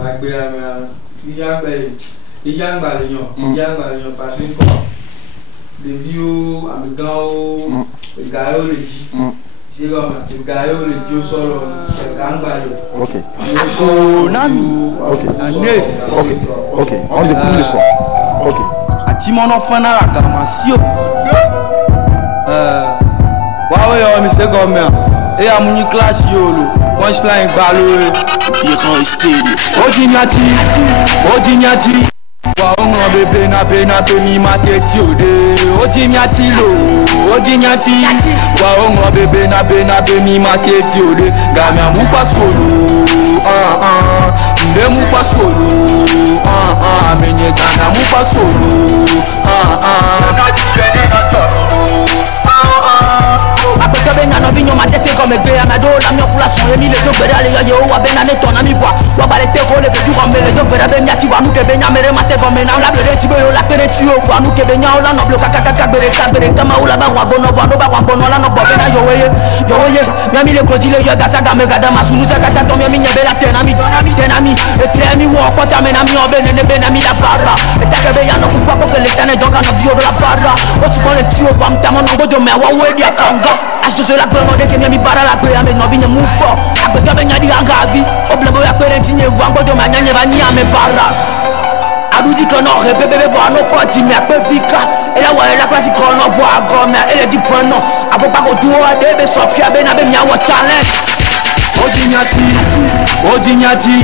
Iyang Balignon, parce que les vieux, amigos, les gars, les dit. C'est comme le gars, le Dieu solo, le gangalo. Ok. Nami. Ok. Agnès. Ok. Ok. On découvre le son. Ok. Atimo no fana la gamasio. Wawe yo Mr. Gomer. Et à mon classe yolo. Punchline balo. You can't steady. Odinyati. Waongo bebe na be mi mateti ode. Odinyati lo. Odinyati. Waongo bebe na be mi mateti ode. Gamia mupa solo. Nde mupa solo. Menye gana mupa solo. Na tiene na toro. Benya no vinyo matete comme be amado la mio kula sur mi le do bera le yo wa bena ne ton ami quoi wa ba le te ko le be du comme le do bera be miati wa nu ke benya mere mate comme na la bere ti be yo la tere ti o wa nu ke benya o la no bloka kaka bere kama o la ba wa bono la no bo bena yo ye mi ami le kodile yo gasa ga me gada masunu sa kata to mi nye be la tenami e tremi wo kota me na mi o bene ne bena mi la barra e ta ke be ya no ku pa ko le tane donc na bio de la barra o tu bon le ti o pa mtamo no go do me wa we dia kanga. Je la prends de que mi para la paix mais non vigne move fort après que benya di angavi oblebo ya perentinye wango de manyanye bani ame para aduji kono repebe bo no poti mi ape vika et la wa la classique kono voix gomme elle est différente non avant pas ko duo de be so pia be na be mi awo challenge Odinyati,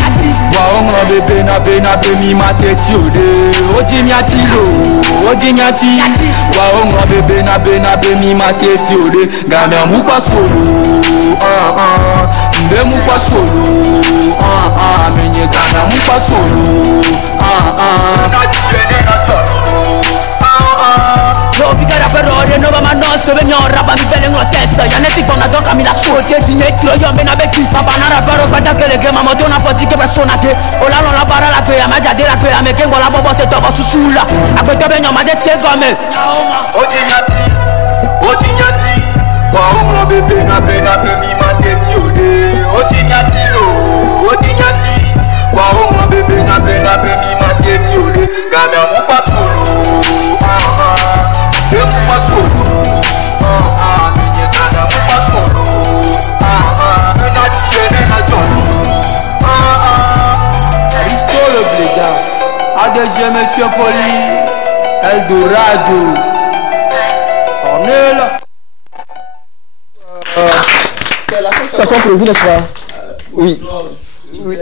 waongo bebe na be mi mateti ode. Odinyati lo, Odinyati, waongo bebe na be mi mateti ode. Gamia mupa solo, nde mupa solo, menye gamia mupa solo, na tiene na toro. Yo bigara perode no ba manos be nyora ba mi tele ngotesa ya neti kona doka mi la sote tinye tro yo be na beti papa na ra paro pata kele ke mama dona foti ke persona ke ola no la para la ke ya maja de la ke ya me kengo la bobo se to ba susula akwete be nyoma de se gome Odinyati waongo bebe na be mi mateti ode. Odinyati lo, Odinyati waongo bebe na be mi mateti ode. Gamia mupa solo. Aristo le bléda, ADG Monsieur Folie, Eldorado. On est là. C'est la chanson prévue, n'est-ce pas? Oui. Oui,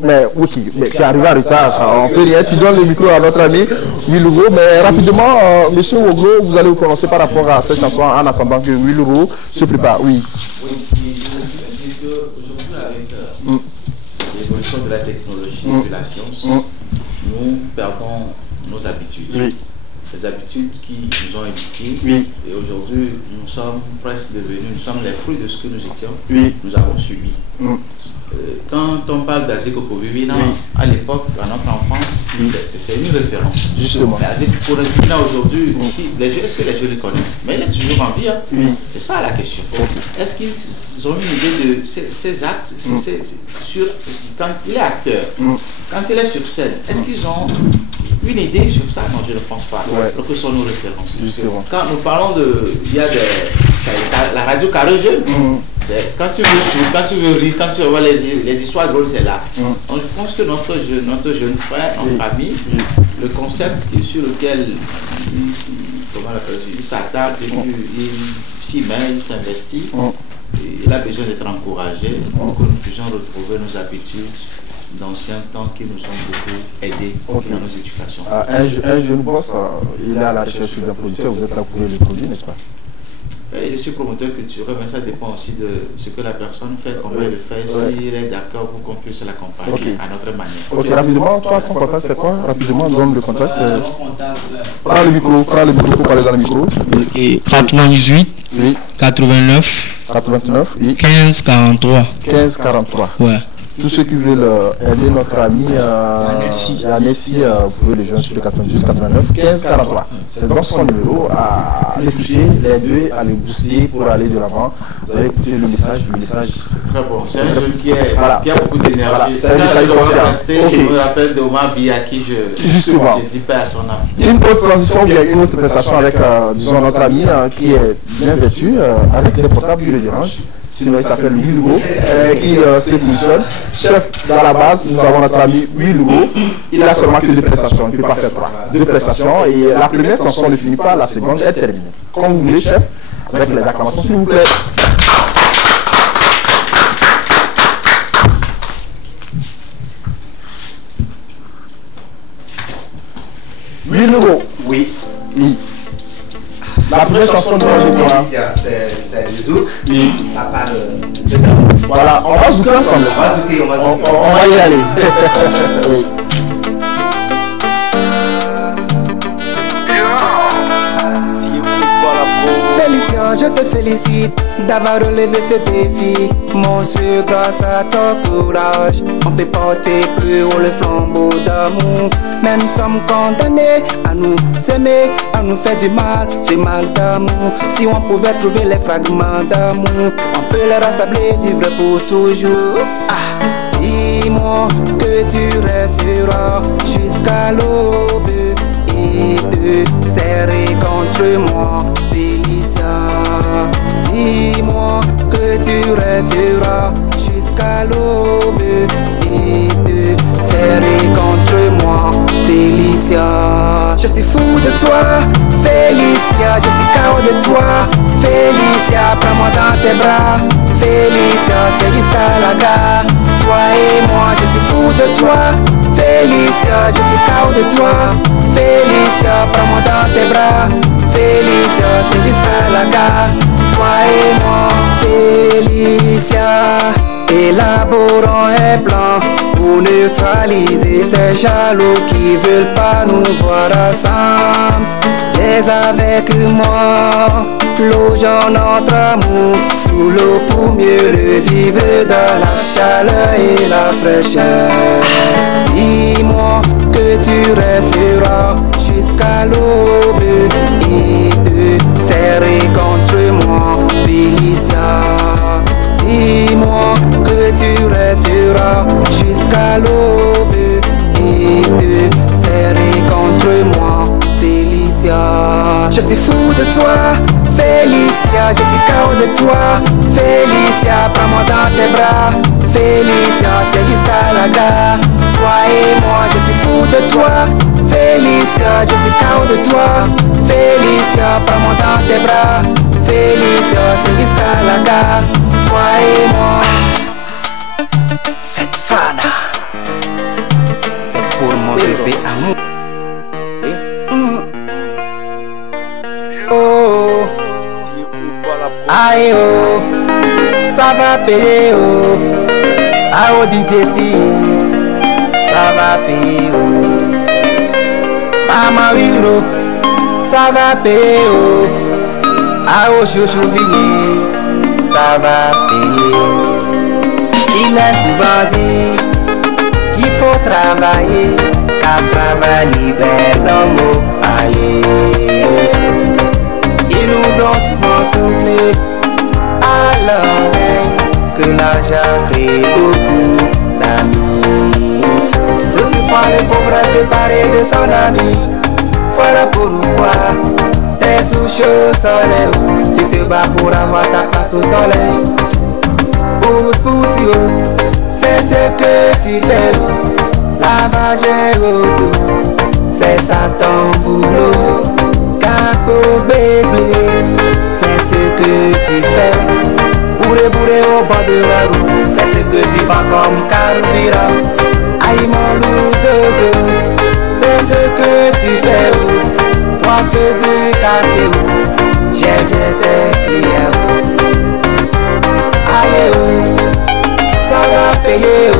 mais Wiki, mais tu es arrivé en retard, on peut rien. Tu donnes le micro à notre ami Willouro, mais rapidement, monsieur Wogro, vous allez vous prononcer par rapport à cette chanson en attendant que Willouro se prépare. Oui. Oui, je veux dire qu'aujourd'hui, avec l'évolution de la technologie et de la science, nous perdons nos habitudes. Oui. Les habitudes qui nous ont éduqués. Oui. Et aujourd'hui, nous sommes presque devenus, nous sommes les fruits de ce que nous étions. Oui. Nous avons subi. Quand on parle d'Azekoko-Vivina, à l'époque, à notre enfance, c'est une référence. Justement. Azekoko-Vivina aujourd'hui, est-ce que les jeunes le connaissent? Mais il est toujours en vie. Hein? Oui. C'est ça la question. Est-ce qu'ils ont une idée de ces actes quand il est acteur, quand il est sur scène, est-ce qu'ils ont une idée sur ça? Non, je ne pense pas. Donc, que sont nos références? Justement. Quand nous parlons de... Il y a la radio Carré Jeune. Quand tu veux rire, quand tu veux voir les histoires drôles, c'est là. Donc, je pense que notre jeune frère, notre ami, le concept sur lequel il s'attaque, il s'y met, il s'investit, il a besoin d'être encouragé pour que nous puissions retrouver nos habitudes d'anciens temps qui nous ont beaucoup aidés dans nos éducations. Un jeune boss, il est à la recherche d'un producteur, vous êtes là pour le produit, n'est-ce pas? Je suis promoteur culturel, mais ça dépend aussi de ce que la personne fait, comment elle le fait, s'il est d'accord pour qu'on puisse l'accompagner à notre manière. Ok, rapidement, toi, ton contact c'est quoi? Rapidement, donne le contact. Prends le micro, faut parler dans le micro. Et 98, 89, 89, 15 43. 15 43. Ouais. tous ceux qui veulent aider notre ami Yanessi, vous pouvez les joindre sur le 98 89 15 43. C'est donc son numéro, à les toucher, les deux, à les booster pour aller de l'avant. Vous allez écouter le message. C'est très bon. C'est un jeune qui a beaucoup d'énergie. Voilà. C'est un message conscient. Je me rappelle de Omar Biya qui je dis pas à son âme. Une autre transition, bien une autre prestation avec disons notre ami qui est bien vêtu avec des portables qui le dérangent. Sinon il s'appelle Louis Lugo qui se positionne. Chef dans la base, nous avons notre ami Louis Lugo. Il a seulement que 2 prestations, il ne peut pas faire 3. 2 prestations et la première chanson ne finit pas, la seconde est terminée. Comme vous voulez, chef, avec les acclamations s'il vous plaît. Louis Lugo. Oui. La première chanson de quoi? C'est le zouk. Oui. Ça parle de... Voilà, on va zouker ensemble. On va y aller. Oui. Félicien, je te félicite d'avoir relevé ce défi. Monsieur, grâce à ton courage, on peut porter plus haut le flambeau d'amour. Mais nous sommes condamnés à nous s'aimer, à nous faire du mal, ce mal d'amour. Si on pouvait trouver les fragments d'amour, on peut les rassembler, vivre pour toujours. Dis-moi que tu resteras jusqu'à l'aube et te serrer contre moi, Félicia. Dis-moi que tu resteras jusqu'à l'aube et te serrer contre moi, Félicia. Je suis fou de toi, Félicia. Je suis KO de toi, Félicia. Prends-moi dans tes bras, Félicia. C'est jusqu'à la gare. Toi et moi, je suis fou de toi, Félicia. Je suis KO de toi, Félicia. Prends-moi dans tes bras, Félicia. C'est jusqu'à la gare. Toi et moi, Félicia. Élaborons un plan pour neutraliser ces jaloux qui veulent pas nous voir ensemble. Viens avec moi, plongeons notre amour sous l'eau pour mieux le vivre dans la chaleur et la fraîcheur. Dis-moi que tu resteras jusqu'à l'aube et te serrer contre moi, Félicia. Dis-moi que tu resteras jusqu'à l'aube et te serrer contre moi, Félicia. Je suis fou de toi, Félicia. Je suis KO de toi, Félicia. Prends-moi dans tes bras, Félicia. C'est jusqu'à la gare. Toi et moi, je suis fou de toi, Félicia. Je suis KO de toi, Félicia. Prends-moi dans tes bras, Félicia. C'est jusqu'à la gare. Toi et moi, faites fana. C'est pour mon bébé amour. Oh, aïe oh, ça va payer oh. Ah oh DJ si, ça va payer oh. Mama Wigro, ça va payer oh. Ah oh chouchou Vini, ça va payer. Il est souvent dit qu'il faut travailler, car travail libère l'homme. Aïe, ils nous ont souvent soufflé à l'oreille que l'argent crée beaucoup d'amis. Toutefois le pauvre séparé de son ami. Voilà pourquoi t'es sous chaud soleil, tu te bats pour avoir ta place au soleil. Pousse, c'est ce que tu fais. Lavage et auto, c'est ça ton boulot. Capo bébé, c'est ce que tu fais. Bourré au bord de la route, c'est ce que tu vends comme carburant. Aïe mon louzozo, c'est ce que tu fais. Coiffeuse du quartier, j'aime bien tes clients. Aïe oh, ça va payer oh.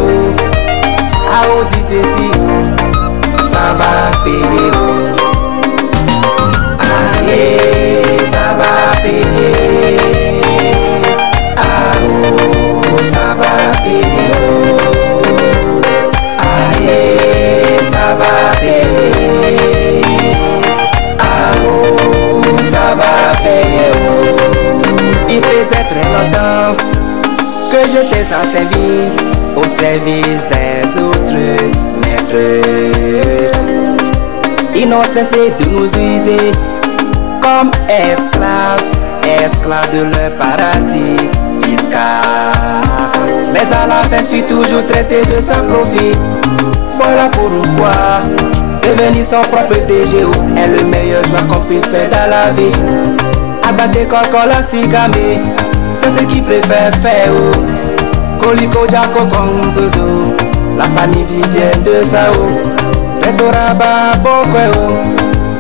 Ah oh dit si, ça va à servir au service des autres maîtres. Ils n'ont cessé de nous user comme esclaves, esclaves de leur paradis fiscal. Mais à la fin, suis toujours traité de sa profit. Voilà pourquoi devenir son propre DGO est le meilleur choix qu'on puisse faire dans la vie. Abattre Coca-Cola, Sigame, c'est ce qu'il préfère faire. Coliko, Jaco, Gonzozo, la famille vit bien de Sao. Resoraba, Bokweo,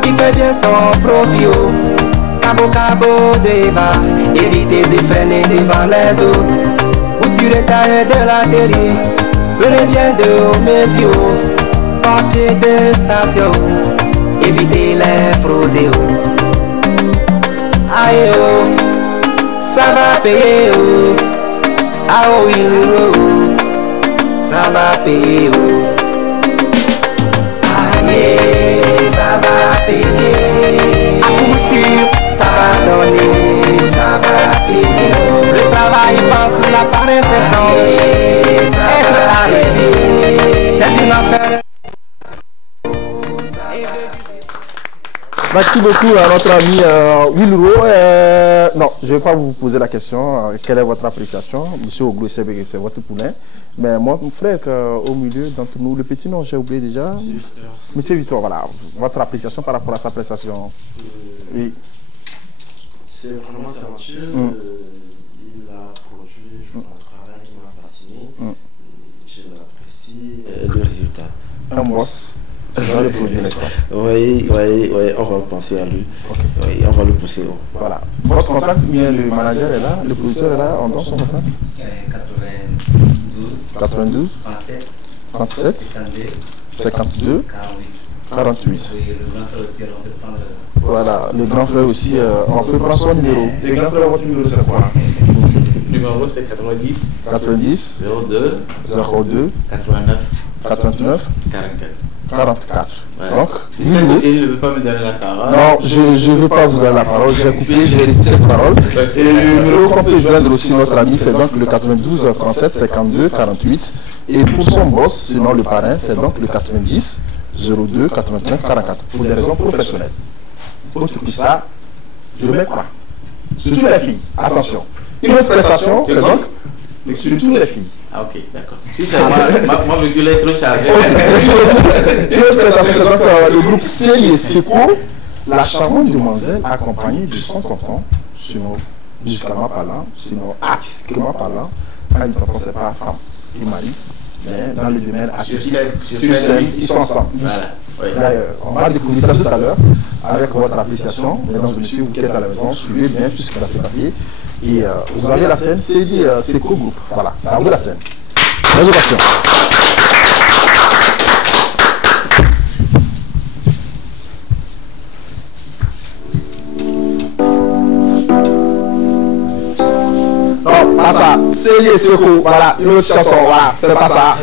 il fait bien son profit. Cabo, Cabo, Deva, évitez de freiner devant les autres. Couture taille de la terre, prenez bien de mesures. Papier de station, évitez les fraudés. Aïe oh, ça va payer oh. Ah oui oh, ça va payer oh. Aïe, ça va payer. À coup sûr, ça va donner, ça va payer oh. Le travail passe, la paresse est sans être arrêté. C'est une affaire. Merci beaucoup à notre ami Wilro. Non, je ne vais pas vous poser la question. Quelle est votre appréciation? Monsieur Oglou, c'est votre poulain. Mais moi, mon frère, au milieu d'entre nous, le petit nom, j'ai oublié déjà. Monsieur Victor, voilà. Votre appréciation par rapport à sa prestation. Oui. C'est vraiment talentueux. Il a produit un travail qui m'a fasciné. Je l'apprécie. Le résultat. Un boss. Dans le produit, n'est-ce pas? Oui, on va penser à lui. Okay. Oui, on va le pousser. Voilà. Votre contact, bien, le manager est là, le producteur est là, on donne son contact? 92 37 52 48. Voilà, le grand frère aussi, on peut prendre son numéro. Le grand frère, votre numéro, c'est quoi? Le numéro, c'est 90 02 89 44. Ouais. Donc, il ne veut pas me donner la parole. Non, je ne veux pas vous donner la parole. J'ai coupé, j'ai réduit cette parole. Et le numéro qu'on peut joindre aussi notre ami, c'est donc le 92 37 52 48. Et pour son boss, sinon le parrain, c'est donc le 90 02 89 44. Pour des raisons professionnelles. Autre que ça, je me crois. Surtout les filles. Attention. Une autre prestation, c'est donc surtout les filles. Ah ok, d'accord. Si c'est moi, véhicule est trop chargé. Une autre prestation, c'est donc le groupe Célie et Seco, la charmante demoiselle accompagnée de son tonton, sinon musicalement parlant, sinon artistiquement parlant. Quand il t'entend, c'est pas femme et mari, mais dans le domaine artistique, sur scène, ils sont ensemble. Voilà. Oui. D'ailleurs, on va découvrir ça tout à l'heure avec votre appréciation. Mesdames et messieurs, vous qui êtes à la maison, suivez bien tout ce qui va se passer. Et vous avez la scène, c'est Seco Group. Voilà, ça a vous la scène. Réservation. Non, pas ça. C'est Seco, voilà, une autre chanson, voilà, c'est pas ça.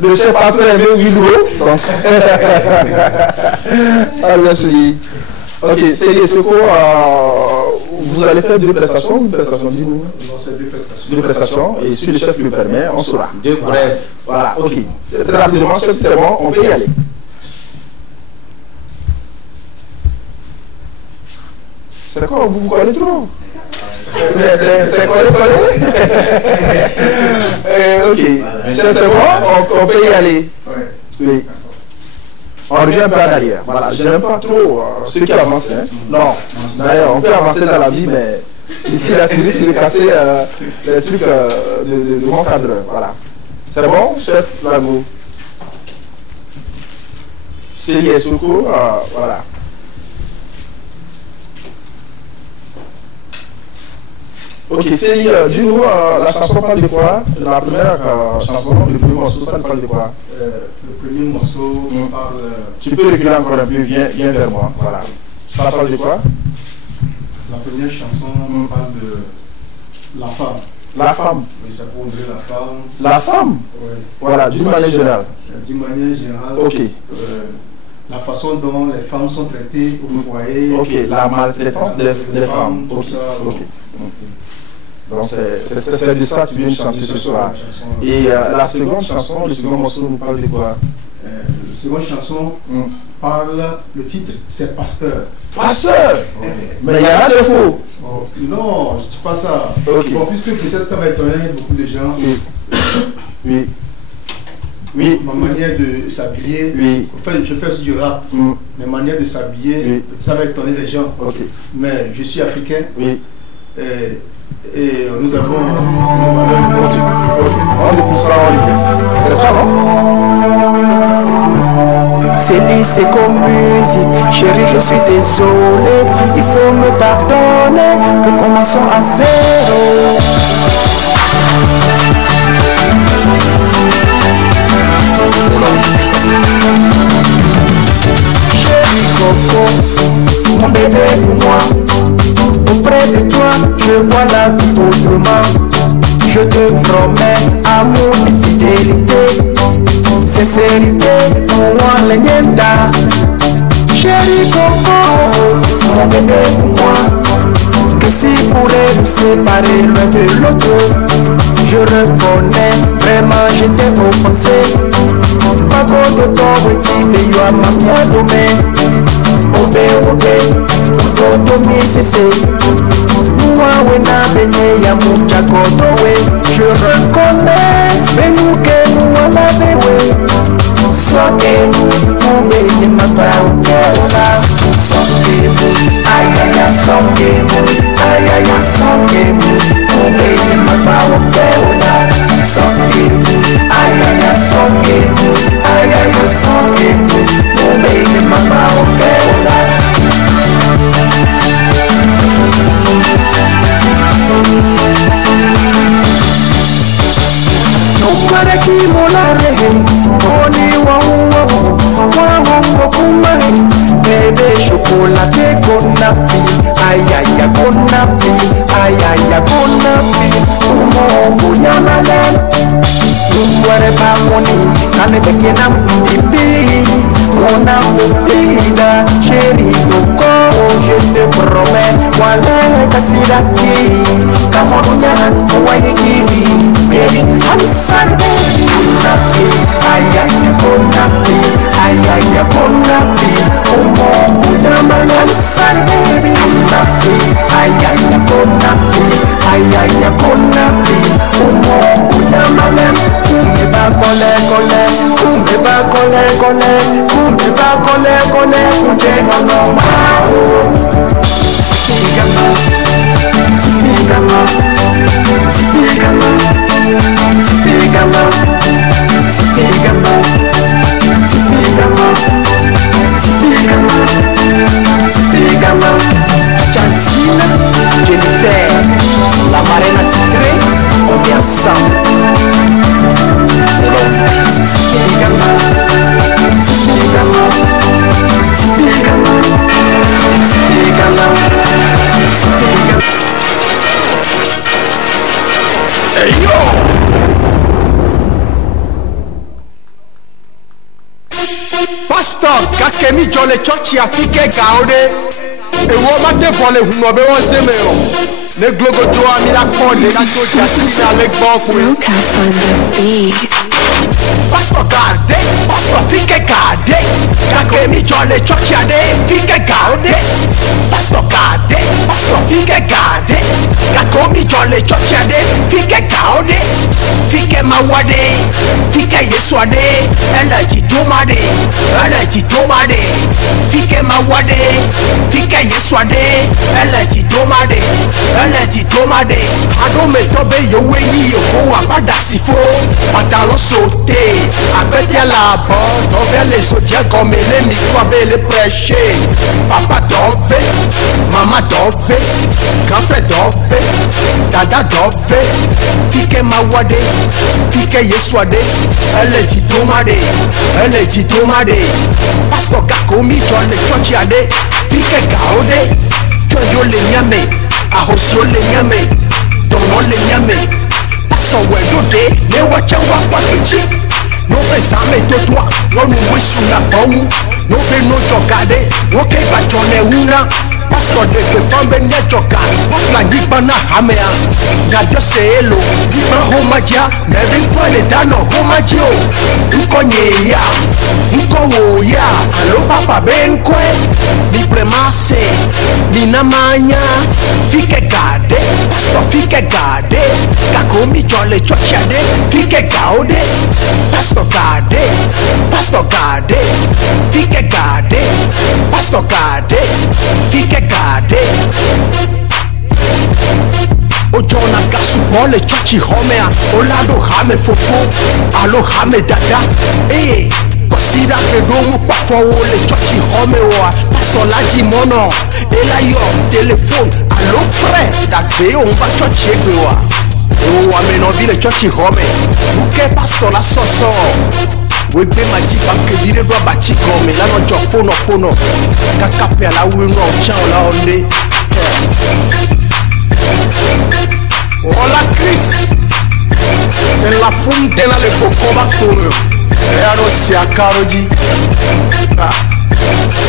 Le chef a très aimé Willow, donc. Ah, bien suivi. Ok, c'est Seco. Vous allez faire deux prestations ou une prestation, dis-nous? Non, c'est deux prestations. Deux prestations, et si le chef le permet, on saura. Deux brefs. Voilà, ok. Très rapidement, chef, c'est bon, on peut y aller. C'est quoi, vous collez trop? C'est collé. Ok, chef, c'est bon, on peut y aller. Oui. On revient un peu en arrière. Voilà, je n'aime pas trop ceux qui avancent. Hein. Non, d'ailleurs, on peut avancer dans la vie, mais ici, là, tu risques de casser les trucs de mon cadreur. Voilà. C'est bon, chef Lago? Célie et Soko, voilà. Ok, Célie, dis-nous, la chanson parle de quoi? La première chanson, le premier morceau, ça parle de quoi? Le premier morceau parle... Tu peux reculer encore un peu, viens vers moi. Voilà. Ça parle de quoi? La première chanson parle de la femme. La femme? Oui, ça peut ouvrir la femme. La femme? Oui. Voilà, d'une manière générale. D'une manière générale. Ok. La façon dont les femmes sont traitées au foyer. Ok, la maltraitance des femmes. Ok. Donc c'est de ça que tu viens de chanter ce soir. Et la seconde chanson, le second morceau nous parle de quoi? La seconde chanson parle, le titre c'est Pasteur. Pasteur. Mais il y en a de faux. Non, je ne dis pas ça. Okay. Bon, puisque peut-être ça va étonner beaucoup de gens. Oui. Ma manière de s'habiller. Oui. Enfin, je fais aussi du rap. Mes manières de s'habiller, ça va étonner les gens. Okay. Mais je suis africain. Oui. Et nous avons. C'est ça, non? C'est comme musique, chérie, je suis désolé. Il faut me pardonner, recommençons à zéro. Chérie Coco, mon bébé pour moi. Auprès de toi, je vois la vie autrement. Je te promets amour et fidélité, sincérité, pour moi les nienta. Chérie Coco, mon bébé pour moi. Que si pourrait nous séparer l'un de l'autre, je reconnais vraiment j'étais offensé. Pas contre ton petit pays, à ma bien domaine. Obé, Otomi cessé. Moi, wena benye ya mucha kotowe. Je reconnais, mais nous que nous à la béwe. Soke-nous, pour béni ma baoukela. Soke-nous, aïe aïe, soke-nous, aïe aïe, soke-nous, pour béni ma baoukela. Soke-nous, aïe aïe, soke-nous, aïe aïe, soke-nous, pour béni ma baoukela. Nukaraki molare, koni wawo kumare, bébé chocolaté konapi, ayaya konapi, ayaya konapi, umo boyanale, numware pamoni, kane bekena mpipi, ona mufida, chérie Coco, je te promets, wale kasiraki, kamodunya, wayeki. Baby, I'm sorry, napi, ayaya konapi, ayaya konapi, omo uyamale. I'm sorry, baby, napi, ayaya konapi, ayaya konapi, omo uyamale. Kumeba kole, ujeno no mao. Jantine, Jennifer, la marraine attitrée, on est ensemble. Hey yo! Pastor, kakemi jole chochi afike gaode. Ewo mate vole hunobe wazemero. Ne glogo doa mi la konde na chochi asina lek bonkwe. Pastor fike gade. Kakemi jole chochi ade fike gaode. Pastor fike gade. Kakomi jole chochi ade fike gaode. Fike mawade, fike yeswade, eleji domade, fike mawade, fike yeswade, eleji domade, adome tobe yowe ni yoko abada sifo, pantalon sauté, abete la bande, envers les audiens comme les micro les prêcher, papa dove, maman dove, grand-père dove, dada dove, fike mawade, fike yeswade, eleji domade, pastor kakomi jole chochi ade, fike gaode, joyo le nyame, ahosio le nyame, dono le nyame, pastor wedode, ne wacha wapa kichi, no besame totwa, no nuwesu na pawu, no fe no jogade, no ke bachone una, pastor de fambe nyachoka la yibana hamea gadio seelo iba homaja never kwele dano homajio nkonyeya nkowoya alo papa benkwe mi premase mi namanya fike gade pastor fike gade kakomi jole chochade fike gaude pastor gade fike gade pastor gade fike gade Ojona gasu bole chachi homea olado hame fofo alo hame dada consider que domu parfois le chachi home wa pasolaji mono elayo téléphone alo frère date on va chachi wa wa meno vile chachi home uke pastor la soso webe maji banke dire do bati come la no jopono pono kakape ala wino chan la onde Hola Chris en la fontaine le bokoba tono et alors c'est à Karoji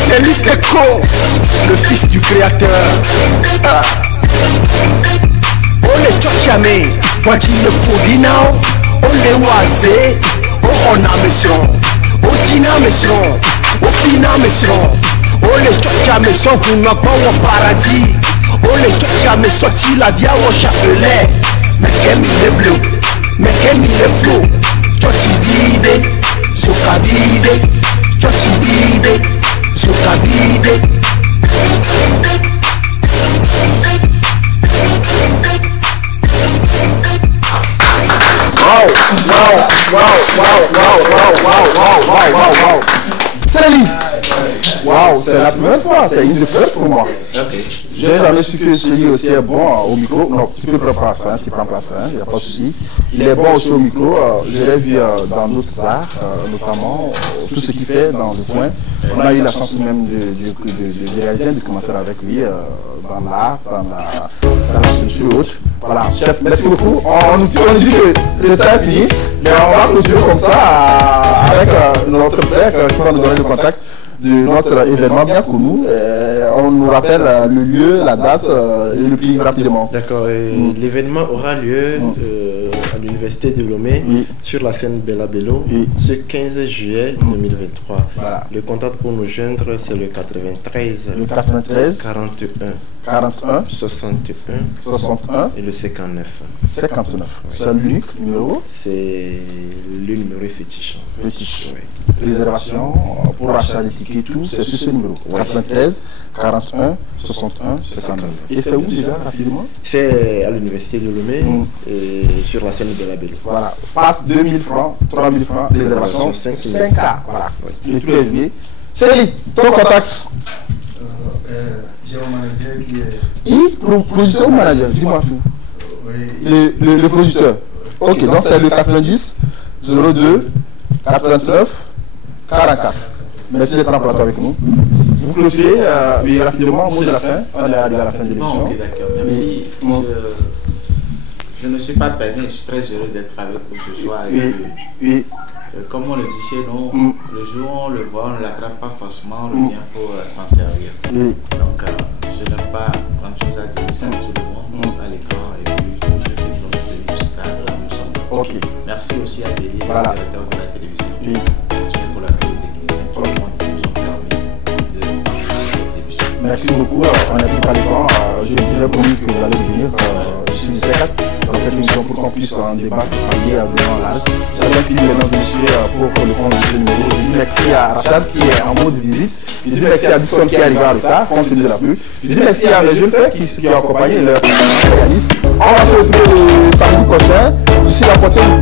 c'est Liseko le fils du créateur on les chochame voici le fodinao on les oise on a mission on dina mission on fina mission on les chochame sont pour nous pas au paradis. Oh les chocha me sorti la via au chapelet. Mais qu'est-ce qu'il est bleu, mais qu'est-ce qu'il est flou. Chochi vide, soka vide. Chochi vide, soka vide. Wow. Salut. Wow, c'est la première fois, c'est une de plus pour moi. Okay. J'ai jamais su que celui aussi est bon au micro. Non, tu peux prendre ça, tu prends place, il n'y a pas de souci. Il est bon aussi au micro. Je l'ai vu dans d'autres arts, notamment tout ce qu'il fait dans le coin. On a eu la chance même de réaliser un documentaire avec lui dans l'art, dans la structure et autres. Voilà, chef, merci beaucoup. On nous dit que le temps est fini, mais on va continuer comme ça avec notre frère qui va nous donner le contact de notre événement bien connu. On nous rappelle le lieu, la date et le prix rapidement. D'accord. L'événement aura lieu à l'université de Lomé sur la scène Bella Bello ce 15 juillet 2023. Voilà. Le contact pour nous joindre c'est le 93 41 61 et le 59. Oui. C'est l'unique numéro? C'est le numéro fétiche. Fétiche. Oui. Réservation pour achat des tickets, tout, c'est sur ce numéro. 93 41 61 59. Et c'est où déjà rapidement? C'est à l'université de Lomé et sur la scène de la Bello. Voilà. Passe 2000 francs, 3000 francs, réservation 5K. Voilà. Et tous les juillet. Céline, ton contact? J'ai un manager qui est... Producteur ou manager? Dis-moi tout. Le producteur. Ok, donc c'est le 90 02 89 44. Merci d'être en plateau avec nous. Vous clôturez rapidement, mot de la fin. On est arrivé à la fin de l'émission. Ok, d'accord. Merci. Je ne suis pas peiné, je suis très heureux d'être avec vous ce soir. Oui. Comme on le dit chez nous, le jour où on le voit, on ne l'attrape pas forcément, on vient pour s'en servir. Oui. Donc, je n'ai pas grand chose à dire, ça tout le monde à l'écran et puis je fais nos tenues jusqu'à là où nous sommes. Ok. Merci aussi à Béli, le directeur de la télévision. Oui. Pour la technicien, tout le monde qui nous ont permis de participer à cette émission. Merci beaucoup. On n'a plus pas le temps. J'ai déjà promis que vous allez venir sur le C4 dans cette émission pour qu'on puisse en débattre, parler devant l'âge. J'avais fini, mesdames et messieurs, pour le compte de ce numéro. Je dis merci à Rachad qui est en mode visite. Je dis merci à Dixon qui est arrivé en retard, compte tenu de la pluie. Je dis merci à mes jeunes frères qui ont accompagné leur réaliste. On va se retrouver le samedi prochain. Je suis la prochaine.